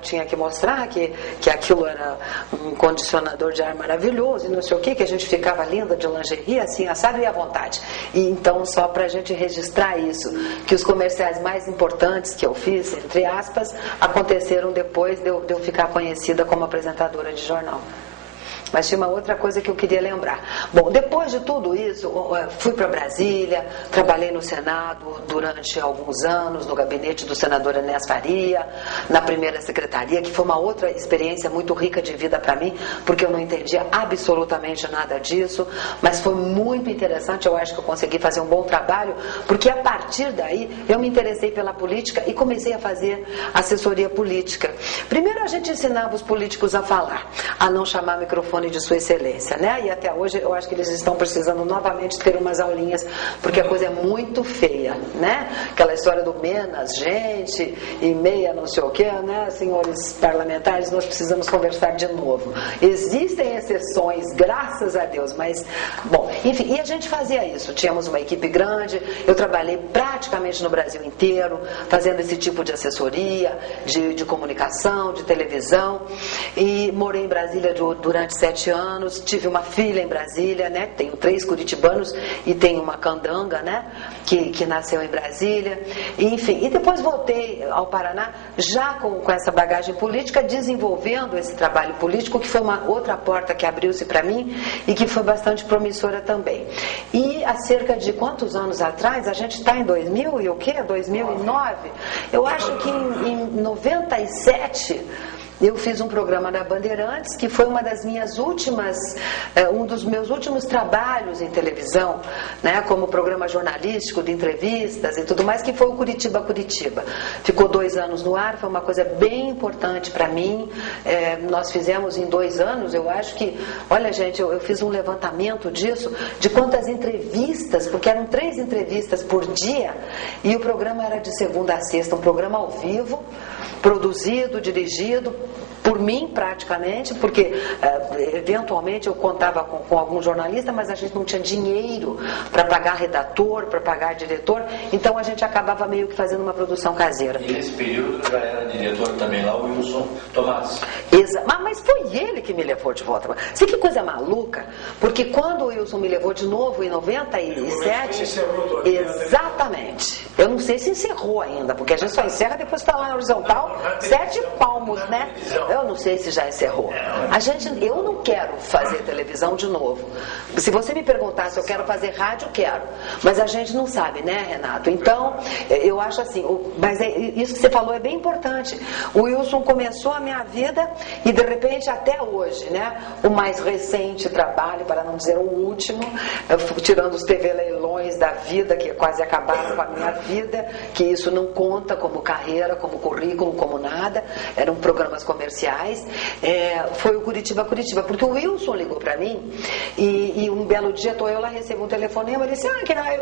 tinha que mostrar que aquilo era um condicionador de ar maravilhoso e não sei o que a gente ficava linda de lingerie, assim, assado e à vontade. E então, só para a gente registrar isso, que os comerciais mais importantes que eu fiz, entre aspas, aconteceram depois de eu ficar conhecida como apresentadora de jornal. Mas tinha uma outra coisa que eu queria lembrar. Bom, depois de tudo isso, fui para Brasília, trabalhei no Senado durante alguns anos, no gabinete do senador Enéas Faria, na primeira secretaria, que foi uma outra experiência muito rica de vida para mim, porque eu não entendia absolutamente nada disso, mas foi muito interessante, eu acho que eu consegui fazer um bom trabalho, porque a partir daí eu me interessei pela política e comecei a fazer assessoria política. Primeiro a gente ensinava os políticos a falar, a não chamar microfone de Sua Excelência, né? E até hoje eu acho que eles estão precisando novamente ter umas aulinhas, porque a coisa é muito feia, né? Aquela história do menos gente e meia não sei o que, né? Senhores parlamentares, nós precisamos conversar de novo. Existem exceções, graças a Deus, mas, bom, enfim, e a gente fazia isso. Tínhamos uma equipe grande, eu trabalhei praticamente no Brasil inteiro, fazendo esse tipo de assessoria, de comunicação, de televisão, e morei em Brasília durante 7 anos, tive uma filha em Brasília, né? Tenho 3 curitibanos e tenho uma candanga, né? Que nasceu em Brasília, enfim, e depois voltei ao Paraná já com essa bagagem política, desenvolvendo esse trabalho político, que foi uma outra porta que abriu-se para mim e que foi bastante promissora também. E há cerca de quantos anos atrás, a gente está em 2000 e o quê? 2009? Eu acho que em 97 eu fiz um programa na Bandeirantes, que foi uma das minhas últimas, um dos meus últimos trabalhos em televisão, né, como programa jornalístico de entrevistas e tudo mais, que foi o Curitiba. Ficou 2 anos no ar, foi uma coisa bem importante para mim. Nós fizemos em 2 anos, eu acho que, olha gente, eu fiz um levantamento disso, de quantas entrevistas, porque eram 3 entrevistas por dia, e o programa era de segunda a sexta, um programa ao vivo, produzido, dirigido por mim praticamente, porque eventualmente eu contava com algum jornalista, mas a gente não tinha dinheiro para pagar redator, para pagar diretor, então a gente acabava meio que fazendo uma produção caseira. E nesse período já era diretor também lá, o Wilson Tomás. Mas foi ele que me levou de volta. Sei que coisa maluca, porque quando o Wilson me levou de novo em 97, exatamente, eu não sei se encerrou ainda, porque a gente só encerra depois que está lá na horizontal, 7 palmos, né? Eu não sei se já encerrou. Eu não quero fazer televisão de novo. Se você me perguntar se eu quero fazer rádio, quero. Mas a gente não sabe, né, Renato? Então, eu acho assim, mas isso que você falou é bem importante. O Wilson começou a minha vida e de repente até hoje, né? O mais recente trabalho, para não dizer o último, tirando os TV leilões da vida, que quase acabaram com a minha vida, que isso não conta como carreira, como currículo, como nada. Eram programas comerciais. Foi o Curitiba, porque o Wilson ligou para mim e um belo dia eu lá recebo um telefonema, ele disse,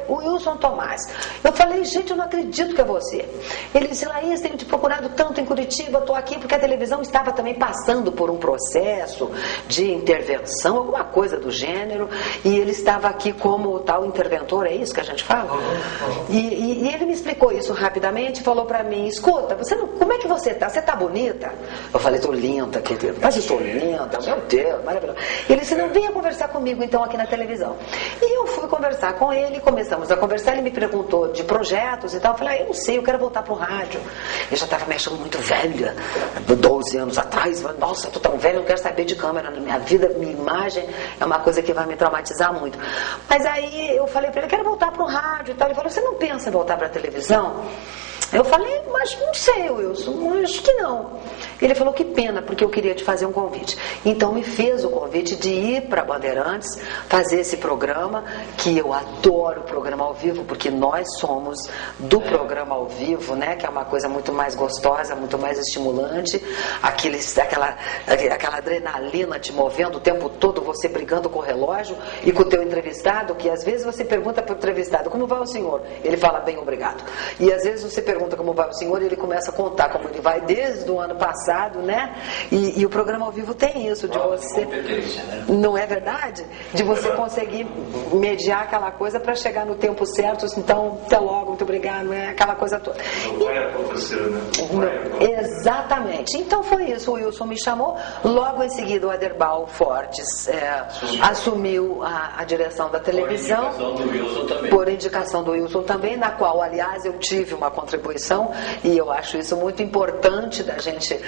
o Wilson Tomás. Eu falei, gente, eu não acredito que é você. Ele disse, Laís, tenho te procurado tanto em Curitiba, estou aqui porque a televisão estava também passando por um processo de intervenção, alguma coisa do gênero, e ele estava aqui como tal interventor, é isso que a gente fala? E ele me explicou isso rapidamente, falou para mim, escuta, como é que você está? Você está bonita? Eu falei, estou linda, querido. Mas estou linda, meu Deus, maravilhoso. Ele disse, não, venha conversar comigo então aqui na televisão. E eu fui conversar com ele, começamos a conversar, ele me perguntou de projetos e tal. Eu falei, eu não sei, eu quero voltar pro rádio. Eu já estava me achando muito velha, 12 anos atrás. Nossa, eu tô tão velha, eu não quero saber de câmera na minha vida, minha imagem é uma coisa que vai me traumatizar muito. Mas aí eu falei para ele, eu quero voltar pro rádio e tal. Ele falou, você não pensa em voltar pra televisão? Eu falei, mas não sei, Wilson, acho que não. Ele falou, que pena, porque eu queria te fazer um convite. Então me fez o convite de ir para Bandeirantes, fazer esse programa, que eu adoro o programa ao vivo, porque nós somos do programa ao vivo, né? Que é uma coisa muito mais gostosa, muito mais estimulante, aquela adrenalina te movendo o tempo todo, você brigando com o relógio e com o teu entrevistado, que às vezes você pergunta para o entrevistado, como vai o senhor? Ele fala, bem, obrigado. E às vezes você pergunta como vai o senhor e ele começa a contar como ele vai desde o ano passado, né? E o programa ao vivo tem isso, de você... Né? Não é verdade? De você conseguir mediar aquela coisa para chegar no tempo certo, então, até logo, muito obrigado, aquela coisa toda. Não vai acontecer, né? Exatamente. Então foi isso, o Wilson me chamou, logo em seguida o Aderbal Fortes assumiu a direção da televisão. Por indicação do Wilson também, na qual, aliás, eu tive uma contribuição e eu acho isso muito importante da gente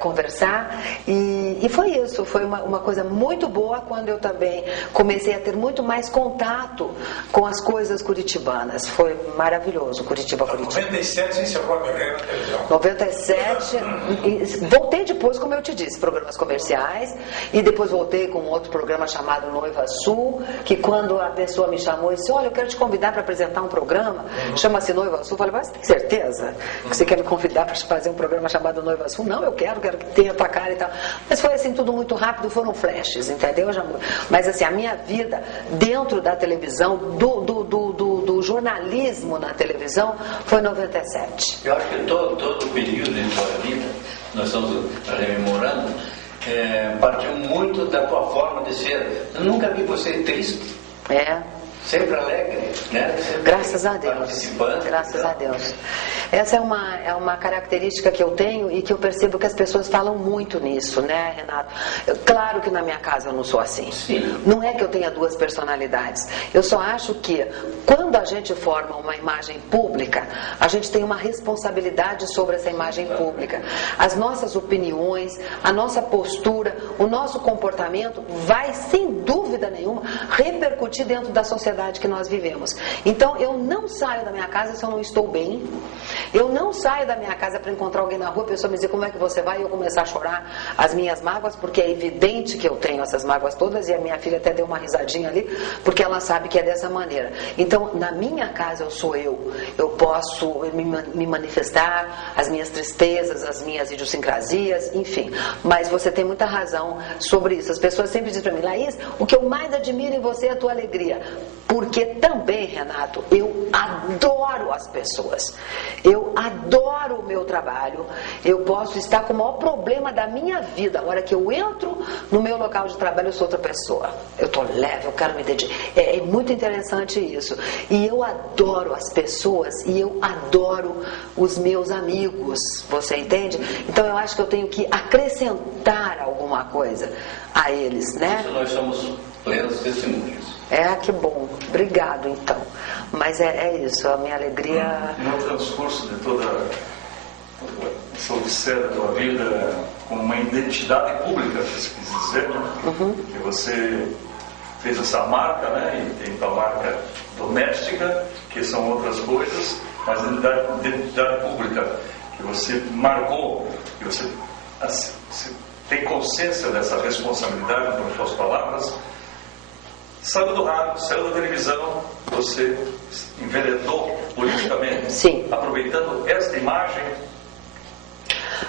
conversar. E foi isso, foi uma coisa muito boa quando eu também comecei a ter muito mais contato com as coisas curitibanas. Foi maravilhoso, Curitiba. 97 você encerrou a carreira na televisão. 97, voltei depois, como eu te disse, programas comerciais, e depois voltei com outro programa chamado Noiva Sul, que quando a pessoa me chamou e disse, olha, eu quero te convidar para apresentar um programa, chama-se Noiva Sul. Eu falei, mas você tem certeza que você quer me convidar para fazer um programa chamado Noiva Sul? Não, eu quero que tenha a tua cara e tal. Mas foi assim, tudo muito rápido, foram flashes, entendeu? Mas assim, a minha vida dentro da televisão, do jornalismo na televisão, foi 97. Eu acho que todo o período de tua vida, nós estamos rememorando, partiu muito da tua forma de ser. Eu nunca vi você triste. Sempre alegre, né? Sempre graças a Deus. Graças a Deus. Essa é uma característica que eu tenho e que eu percebo que as pessoas falam muito nisso, né, Renato? Claro que na minha casa eu não sou assim. Sim. Não é que eu tenha 2 personalidades. Eu só acho que quando a gente forma uma imagem pública, a gente tem uma responsabilidade sobre essa imagem pública. As nossas opiniões, a nossa postura, o nosso comportamento vai, sem dúvida nenhuma, repercutir dentro da sociedade que nós vivemos. Então, eu não saio da minha casa se eu não estou bem. Eu não saio da minha casa para encontrar alguém na rua, a pessoa me dizer como é que você vai e eu começar a chorar as minhas mágoas, porque é evidente que eu tenho essas mágoas todas e a minha filha até deu uma risadinha ali, porque ela sabe que é dessa maneira. Então, na minha casa eu sou eu posso me manifestar, as minhas tristezas, as minhas idiosincrasias, enfim. Mas você tem muita razão sobre isso. As pessoas sempre dizem para mim, Laís, o que eu mais admiro em você é a tua alegria. Porque também, Renato, eu adoro as pessoas. Eu adoro o meu trabalho. Eu posso estar com o maior problema da minha vida. A hora que eu entro no meu local de trabalho, eu sou outra pessoa. Eu estou leve, eu quero me dedicar. É muito interessante isso. E eu adoro as pessoas e eu adoro os meus amigos. Você entende? Então eu acho que eu tenho que acrescentar alguma coisa a eles, né? Isso nós somos plenos testemunhos. Que bom. Obrigado, então. Mas é isso, a minha alegria... No transcurso de toda essa odisseia da tua vida, como uma identidade pública, se quis dizer, que você fez essa marca, né? E tem tua marca doméstica, que são outras coisas, mas a identidade pública que você marcou, que você tem consciência dessa responsabilidade, com as suas palavras. Saiu do rádio, saiu da televisão, você enveredou politicamente. Sim. Aproveitando esta imagem.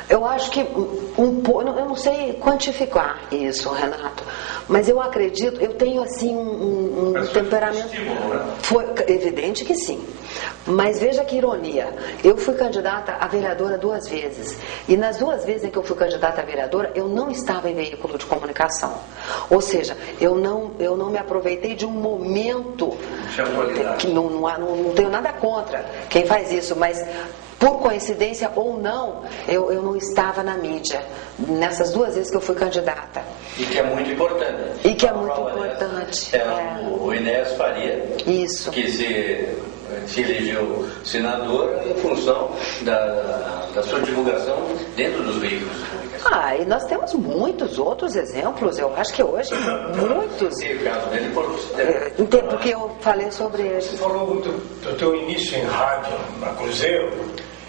Eu acho que eu não sei quantificar isso, Renato, mas eu acredito, eu tenho assim um temperamento. Estímulo, né? Foi evidente que sim. Mas veja que ironia, eu fui candidata a vereadora 2 vezes. E nas 2 vezes em que eu fui candidata a vereadora, eu não estava em veículo de comunicação. Ou seja, eu não me aproveitei de um momento que não tenho nada contra quem faz isso, mas por coincidência ou não, eu não estava na mídia nessas 2 vezes que eu fui candidata. E que é muito importante. E que é muito importante. O Enéas Faria, isso, que se elegeu senador em função da sua divulgação dentro dos veículos de comunicação. E nós temos muitos outros exemplos, eu acho que hoje muitos. E o caso dele Porque eu falei sobre ele. Você falou do teu início em rádio, na Cruzeiro,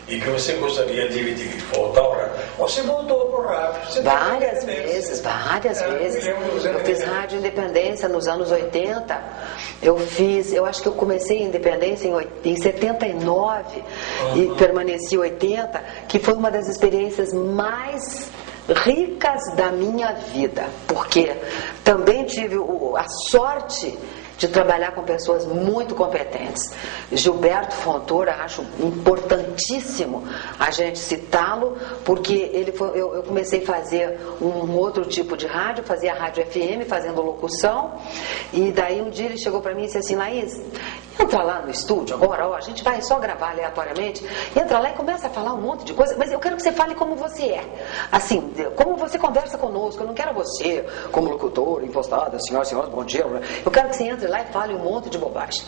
e que você gostaria de voltar ao rádio. Você voltou para o rádio. Várias vezes. Eu fiz rádio Independência nos anos 80. Eu acho que eu comecei em Independência em 79 e permaneci 80, que foi uma das experiências mais ricas da minha vida, porque também tive a sorte de trabalhar com pessoas muito competentes. Gilberto Fontoura, acho importantíssimo a gente citá-lo, porque eu comecei a fazer um outro tipo de rádio, fazia rádio FM, fazendo locução, e daí um dia ele chegou para mim e disse assim, Laís, entra lá no estúdio agora, a gente vai só gravar aleatoriamente, entra lá e começa a falar um monte de coisa, mas eu quero que você fale como você é, assim, como você conversa conosco, eu não quero você como locutor, impostada, senhoras, bom dia, eu quero que você entre lá e fale um monte de bobagem.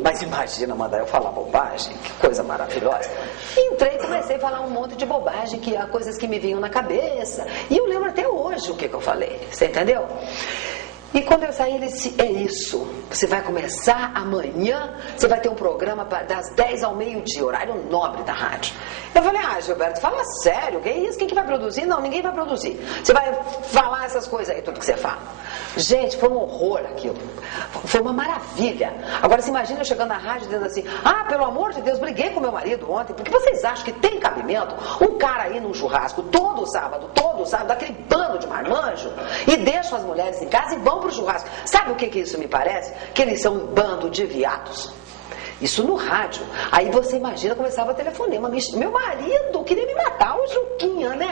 Mas imagina mandar eu falar bobagem, que coisa maravilhosa. Entrei e comecei a falar um monte de bobagem, coisas que me vinham na cabeça, e eu lembro até hoje o que eu falei, você entendeu? E quando eu saí, ele disse, é isso, você vai começar amanhã, você vai ter um programa das 10 ao meio-dia, horário nobre da rádio. Eu falei, Gilberto, fala sério, que é isso? Quem que vai produzir? Não, ninguém vai produzir. Você vai falar essas coisas aí, tudo que você fala. Gente, foi um horror aquilo. Foi uma maravilha. Agora, se imagina eu chegando na rádio dizendo assim, pelo amor de Deus, briguei com meu marido ontem, porque vocês acham que tem cabimento um cara aí num churrasco todo sábado, daquele bando de marmanjo, e deixam as mulheres em casa e vão pro churrasco. Sabe o que isso me parece? Que eles são um bando de viados. Isso no rádio. Aí você imagina, começava a telefonema. Meu marido queria me matar, o Juquinha, né?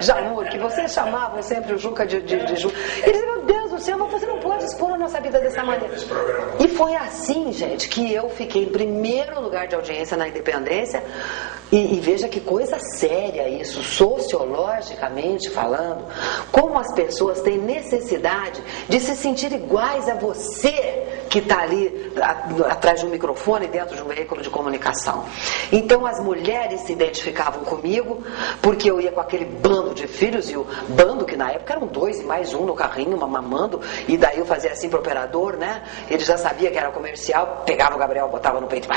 Jamur, que vocês chamavam sempre o Juca de Juca. Ele dizia, meu Deus do céu, mas você não pode expor a nossa vida dessa maneira. E foi assim, gente, que eu fiquei em primeiro lugar de audiência na Independência, E veja que coisa séria isso, sociologicamente falando, como as pessoas têm necessidade de se sentir iguais a você que está ali atrás de um microfone, dentro de um veículo de comunicação. Então as mulheres se identificavam comigo, porque eu ia com aquele bando de filhos, e o bando que na época eram 2 e mais um no carrinho, mamando, e daí eu fazia assim pro operador, né? Ele já sabia que era comercial, pegava o Gabriel, botava no peito,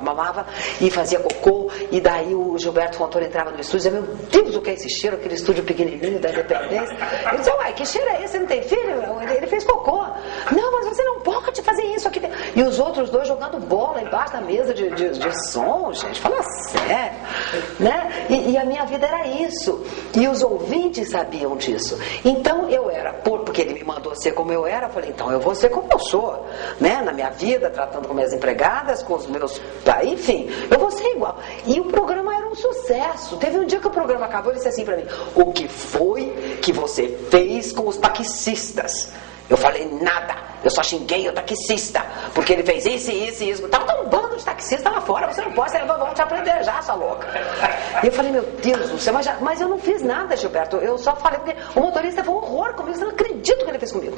mamava, e fazia cocô, e daí o Gilberto Fontoura entrava no estúdio e dizia, meu Deus, o que é esse cheiro, aquele estúdio pequenininho da Independência? Ele dizia, uai, que cheiro é esse? Você não tem filho? Ele fez cocô. Não, mas você não pode fazer isso aqui. E os outros 2 jogando bola embaixo da mesa de som, gente, fala sério, né? E a minha vida era isso, e os ouvintes sabiam disso. Então eu era, porque ele me mandou ser como eu era, eu falei, então eu vou ser como eu sou, né? Na minha vida, tratando com minhas empregadas, com os meus, enfim, eu vou ser igual. E o programa era um sucesso. Teve um dia que o programa acabou, ele disse assim pra mim, o que foi que você fez com os taxistas? Eu falei, nada, eu só xinguei o taxista, porque ele fez isso. Tava um bando de taxista lá fora, você não pode, vamos te aprender já, sua louca. E eu falei, meu Deus do céu, mas eu não fiz nada, Gilberto, eu só falei, porque o motorista foi um horror comigo, eu não acredito que ele fez comigo.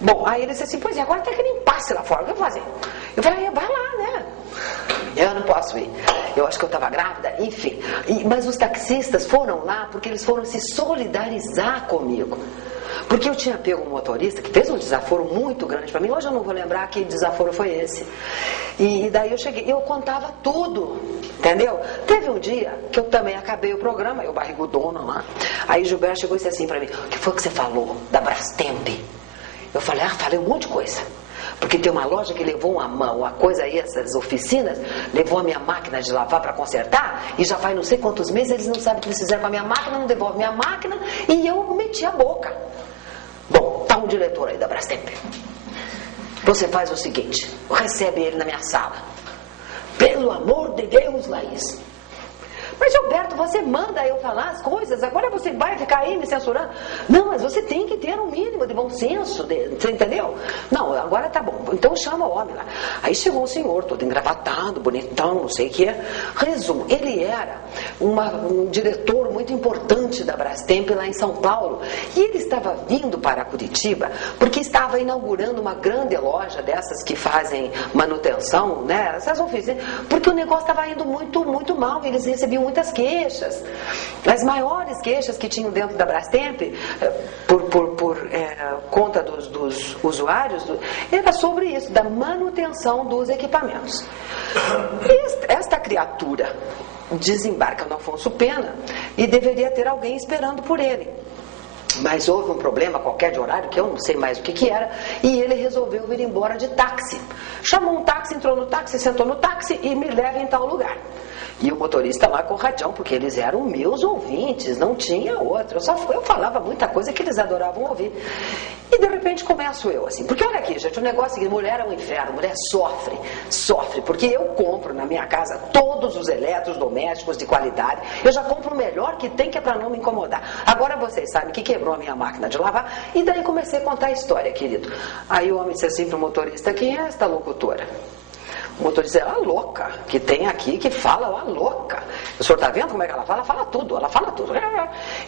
Bom, aí ele disse assim, pois é, agora tem que limpar-se lá fora, o que eu vou fazer? Eu falei, vai lá, né? Eu não posso ir, eu acho que eu estava grávida, enfim. Mas os taxistas foram lá porque eles foram se solidarizar comigo. Porque eu tinha pego um motorista que fez um desaforo muito grande para mim. Hoje eu não vou lembrar que desaforo foi esse. E daí eu cheguei, eu contava tudo, entendeu? Teve um dia que eu também acabei o programa, eu barrigudona lá. Aí Gilberto chegou e disse assim para mim, o que foi que você falou da Brastemp? Eu falei, falei um monte de coisa. Porque tem uma loja que levou uma coisa aí, essas oficinas, levou a minha máquina de lavar para consertar, e já faz não sei quantos meses, eles não sabem o que eles fizeram com a minha máquina, não devolvem minha máquina, e eu meti a boca. Bom, tá um diretor aí da Brastemp. Você faz o seguinte, recebe ele na minha sala. Pelo amor de Deus, Laís. Mas Gilberto, você manda eu falar as coisas, agora você vai ficar aí me censurando? Não, mas você tem que ter um mínimo de bom senso, você entendeu? Não, agora tá bom, então chama o homem lá. Aí chegou um senhor, todo engravatado, bonitão, não sei o que. Resumo, ele era um diretor muito importante da Brastemp lá em São Paulo, e ele estava vindo para Curitiba, porque estava inaugurando uma grande loja dessas que fazem manutenção, né, essas oficinas, porque o negócio estava indo muito, muito mal, eles recebiam muitas queixas. As maiores queixas que tinham dentro da Brastemp, por conta dos usuários, era sobre isso, da manutenção dos equipamentos. Esta criatura desembarca no Afonso Pena e deveria ter alguém esperando por ele. Mas houve um problema qualquer de horário, que eu não sei mais o que era, e ele resolveu vir embora de táxi. Chamou um táxi, entrou no táxi, sentou no táxi e me leva em tal lugar. E o motorista lá com o radião, porque eles eram meus ouvintes, não tinha outro. Eu falava muita coisa que eles adoravam ouvir. E de repente começo eu assim, porque olha aqui, gente, o negócio é que mulher é um inferno, mulher sofre, porque eu compro na minha casa todos os eletrodomésticos de qualidade, eu já compro o melhor que tem, que é para não me incomodar. Agora vocês sabem que quebrou a minha máquina de lavar, e daí comecei a contar a história, querido. Aí o homem disse assim pro motorista, quem é esta locutora? O motorista disse, a louca, que tem aqui, que fala, a louca. O senhor está vendo como é que ela fala? Fala tudo, ela fala tudo.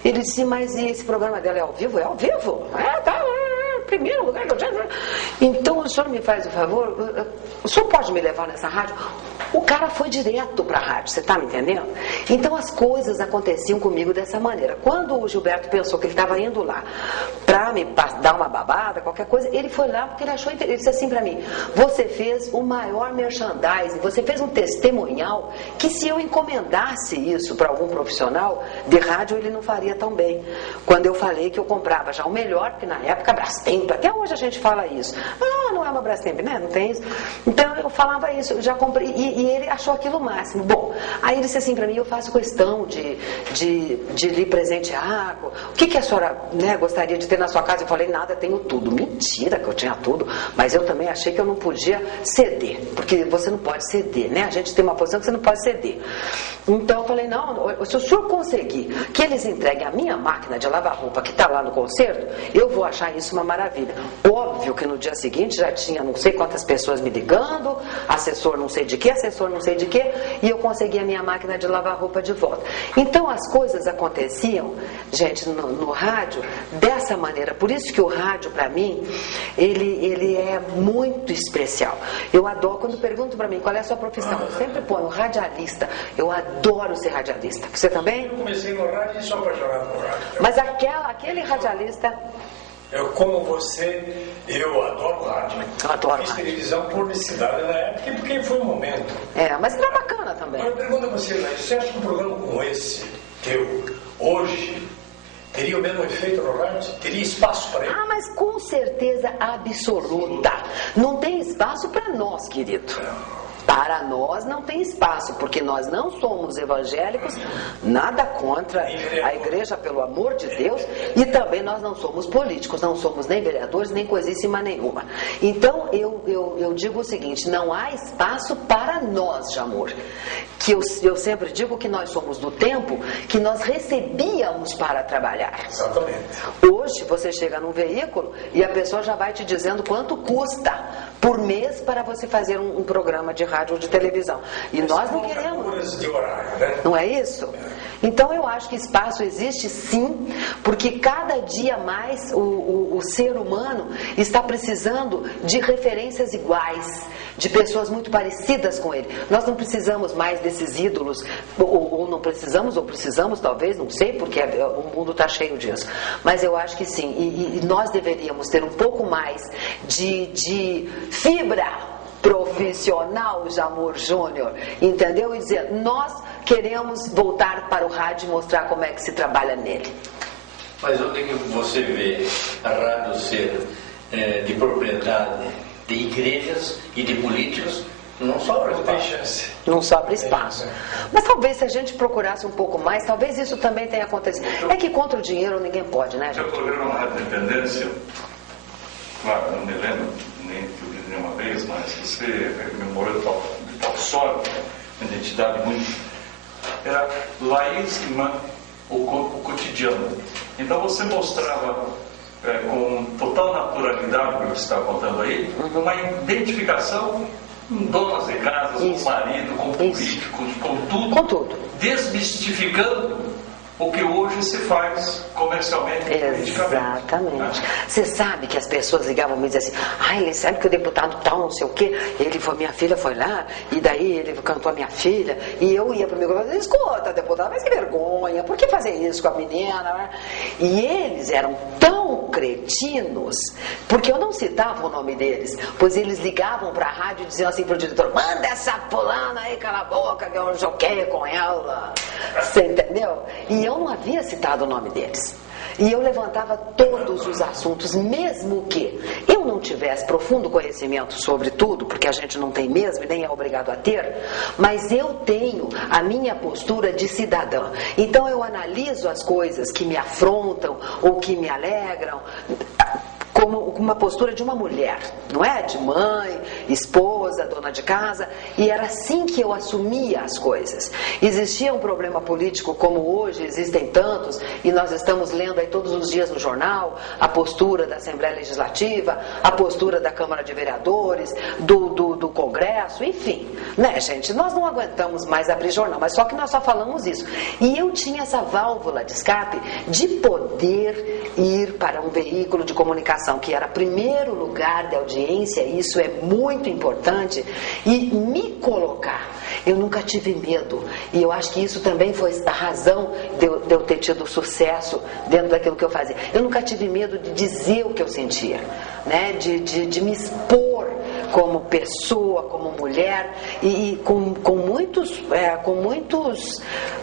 Ele disse, mas e esse programa dela é ao vivo? É ao vivo? Tá, primeiro lugar que eu já... Então o senhor me faz o favor, o senhor pode me levar nessa rádio? O cara foi direto para a rádio, você está me entendendo? Então as coisas aconteciam comigo dessa maneira. Quando o Gilberto pensou que ele estava indo lá para me dar uma babada, qualquer coisa, ele foi lá porque ele achou interessante. Ele disse assim para mim, você fez o maior merchandising, você fez um testemunhal que se eu encomendasse isso para algum profissional de rádio, ele não faria tão bem. Quando eu falei que eu comprava já o melhor, porque na época Brastemp, até hoje a gente fala isso. Não é uma Brastemp, né? Não tem isso. Então eu falava isso, eu já comprei, e ele achou aquilo o máximo. Bom, aí ele disse assim para mim, eu faço questão de lhe presentear. O que a senhora, né, gostaria de ter na sua casa? Eu falei, nada, tenho tudo. Mentira que eu tinha tudo, mas eu também achei que eu não podia ceder, porque você não pode ceder, né? A gente tem uma posição que você não pode ceder. Então eu falei, não, se o senhor conseguir que eles entreguem a minha máquina de lavar roupa que está lá no concerto, eu vou achar isso uma maravilha. Óbvio que no dia seguinte já tinha não sei quantas pessoas me ligando, assessor não sei de que, assessor não sei de que, e eu consegui a minha máquina de lavar roupa de volta. Então as coisas aconteciam, gente, no rádio, dessa maneira. Por isso que o rádio, para mim, ele é muito especial. Eu adoro, quando perguntam para mim qual é a sua profissão, eu sempre ponho radialista. Eu adoro ser radialista. Você também? Eu comecei no rádio e sou apaixonado por rádio. Mas aquele radialista... Eu, como você, eu adoro rádio. Eu adoro Fiz rádio. televisão por necessidade na época, porque foi um momento. Mas era bacana também. Agora, pergunta a você, você acha que um programa como esse, teu, hoje, teria o mesmo efeito no rádio? Teria espaço para ele? Mas com certeza absoluta. Não tem espaço para nós, querido. Para nós não tem espaço, porque nós não somos evangélicos, nada contra a igreja, pelo amor de Deus, e também nós não somos políticos, não somos nem vereadores, nem coisíssima nenhuma. Então eu digo o seguinte, não há espaço para nós, Jamor. Que eu sempre digo que nós somos do tempo que nós recebíamos para trabalhar. Exatamente. Hoje você chega num veículo e a pessoa já vai te dizendo quanto custa por mês para você fazer um programa de rádio ou de televisão. E nós não queremos. De horário, né? Não é isso? Então eu acho que espaço existe sim, porque cada dia mais o ser humano está precisando de referências iguais, de pessoas muito parecidas com ele. Nós não precisamos mais desses ídolos, ou não precisamos, ou precisamos talvez, não sei, porque o mundo está cheio disso. Mas eu acho que sim, e nós deveríamos ter um pouco mais de fibra profissional, Jamor Júnior, entendeu? E dizer, nós queremos voltar para o rádio e mostrar como é que se trabalha nele. Mas onde que você vê a rádio ser de propriedade de igrejas e de políticos? Não sobra espaço. Não sobra espaço. Mas talvez se a gente procurasse um pouco mais, talvez isso também tenha acontecido. É que contra o dinheiro ninguém pode, né, gente? Eu programa uma Rádio Independência, claro, não me lembro nem que eu vi nenhuma vez, mas você memorou de tal sorte, uma identidade muito. Era laísma, o cotidiano. Então você mostrava com total naturalidade o que você está contando aí, uma identificação com donas de casas, com marido, com políticos, com tudo, desmistificando o que hoje se faz comercialmente. Exatamente. Você sabe que as pessoas ligavam e diziam assim, ele sabe que o deputado tal, não sei o quê, minha filha foi lá, e daí ele cantou a minha filha, e eu ia para o microfone e dizia, escuta, deputado, mas que vergonha, por que fazer isso com a menina? E eles eram tão cretinos, porque eu não citava o nome deles, pois eles ligavam para a rádio e diziam assim para o diretor, manda essa fulana aí, cala a boca, que eu joguei com ela. Você entendeu? E eu não havia citado o nome deles. E eu levantava todos os assuntos, mesmo que eu não tivesse profundo conhecimento sobre tudo, porque a gente não tem mesmo e nem é obrigado a ter, mas eu tenho a minha postura de cidadã. Então eu analiso as coisas que me afrontam ou que me alegram, como uma postura de uma mulher, não é? De mãe, esposa, dona de casa, e era assim que eu assumia as coisas. Existia um problema político como hoje, existem tantos, e nós estamos lendo aí todos os dias no jornal, a postura da Assembleia Legislativa, a postura da Câmara de Vereadores, do Congresso, enfim, né, gente? Nós não aguentamos mais abrir jornal, mas só que nós só falamos isso. E eu tinha essa válvula de escape de poder ir para um veículo de comunicação que era primeiro lugar de audiência, isso é muito importante, e me colocar. Eu nunca tive medo, e eu acho que isso também foi a razão de eu ter tido sucesso dentro daquilo que eu fazia. Eu nunca tive medo de dizer o que eu sentia, né? de me expor como pessoa, como mulher, e com muitos,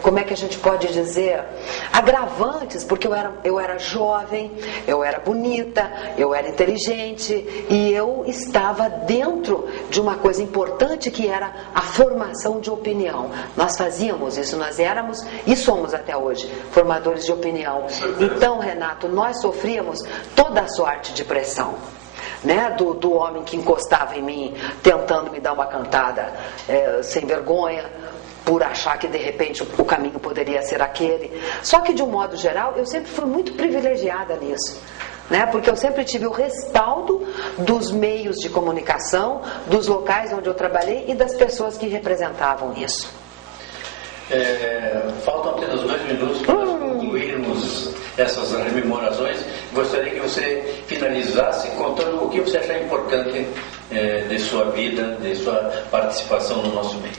como é que a gente pode dizer, agravantes, porque eu era jovem, eu era bonita, eu era inteligente, e eu estava dentro de uma coisa importante que era a formação de opinião. Nós fazíamos isso, nós éramos e somos até hoje formadores de opinião. Então, Renato, nós sofríamos toda sorte de pressão, né? Do homem que encostava em mim tentando me dar uma cantada sem vergonha, por achar que de repente o caminho poderia ser aquele. Só que de um modo geral eu sempre fui muito privilegiada nisso, né? Porque eu sempre tive o respaldo dos meios de comunicação, dos locais onde eu trabalhei e das pessoas que representavam isso. Faltam apenas 2 minutos para nós concluirmos essas rememorações. Gostaria que você finalizasse contando o que você achar importante de sua vida, de sua participação no nosso meio.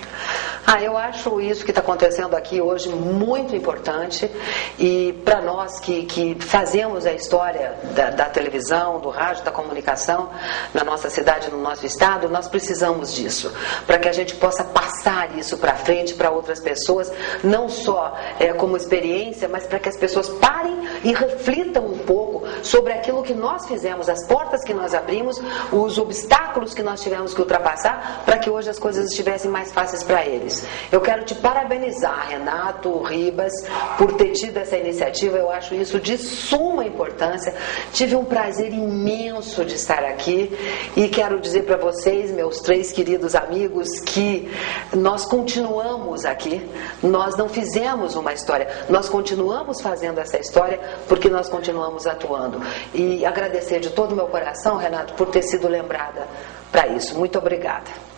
Eu acho isso que está acontecendo aqui hoje muito importante, e para nós que fazemos a história da televisão, do rádio, da comunicação na nossa cidade, no nosso estado, nós precisamos disso, para que a gente possa passar isso para frente para outras pessoas, não só como experiência, mas para que as pessoas parem e reflitam um pouco sobre aquilo que nós fizemos, as portas que nós abrimos, os obstáculos que nós tivemos que ultrapassar, para que hoje as coisas estivessem mais fáceis para eles. Eu quero te parabenizar, Renato Ribas, por ter tido essa iniciativa. Eu acho isso de suma importância. Tive um prazer imenso de estar aqui e quero dizer para vocês, meus 3 queridos amigos, que nós continuamos aqui. Nós não fizemos uma história, nós continuamos fazendo essa história porque nós continuamos atuando. E agradecer de todo o meu coração, Renato, por ter sido lembrada para isso. Muito obrigada.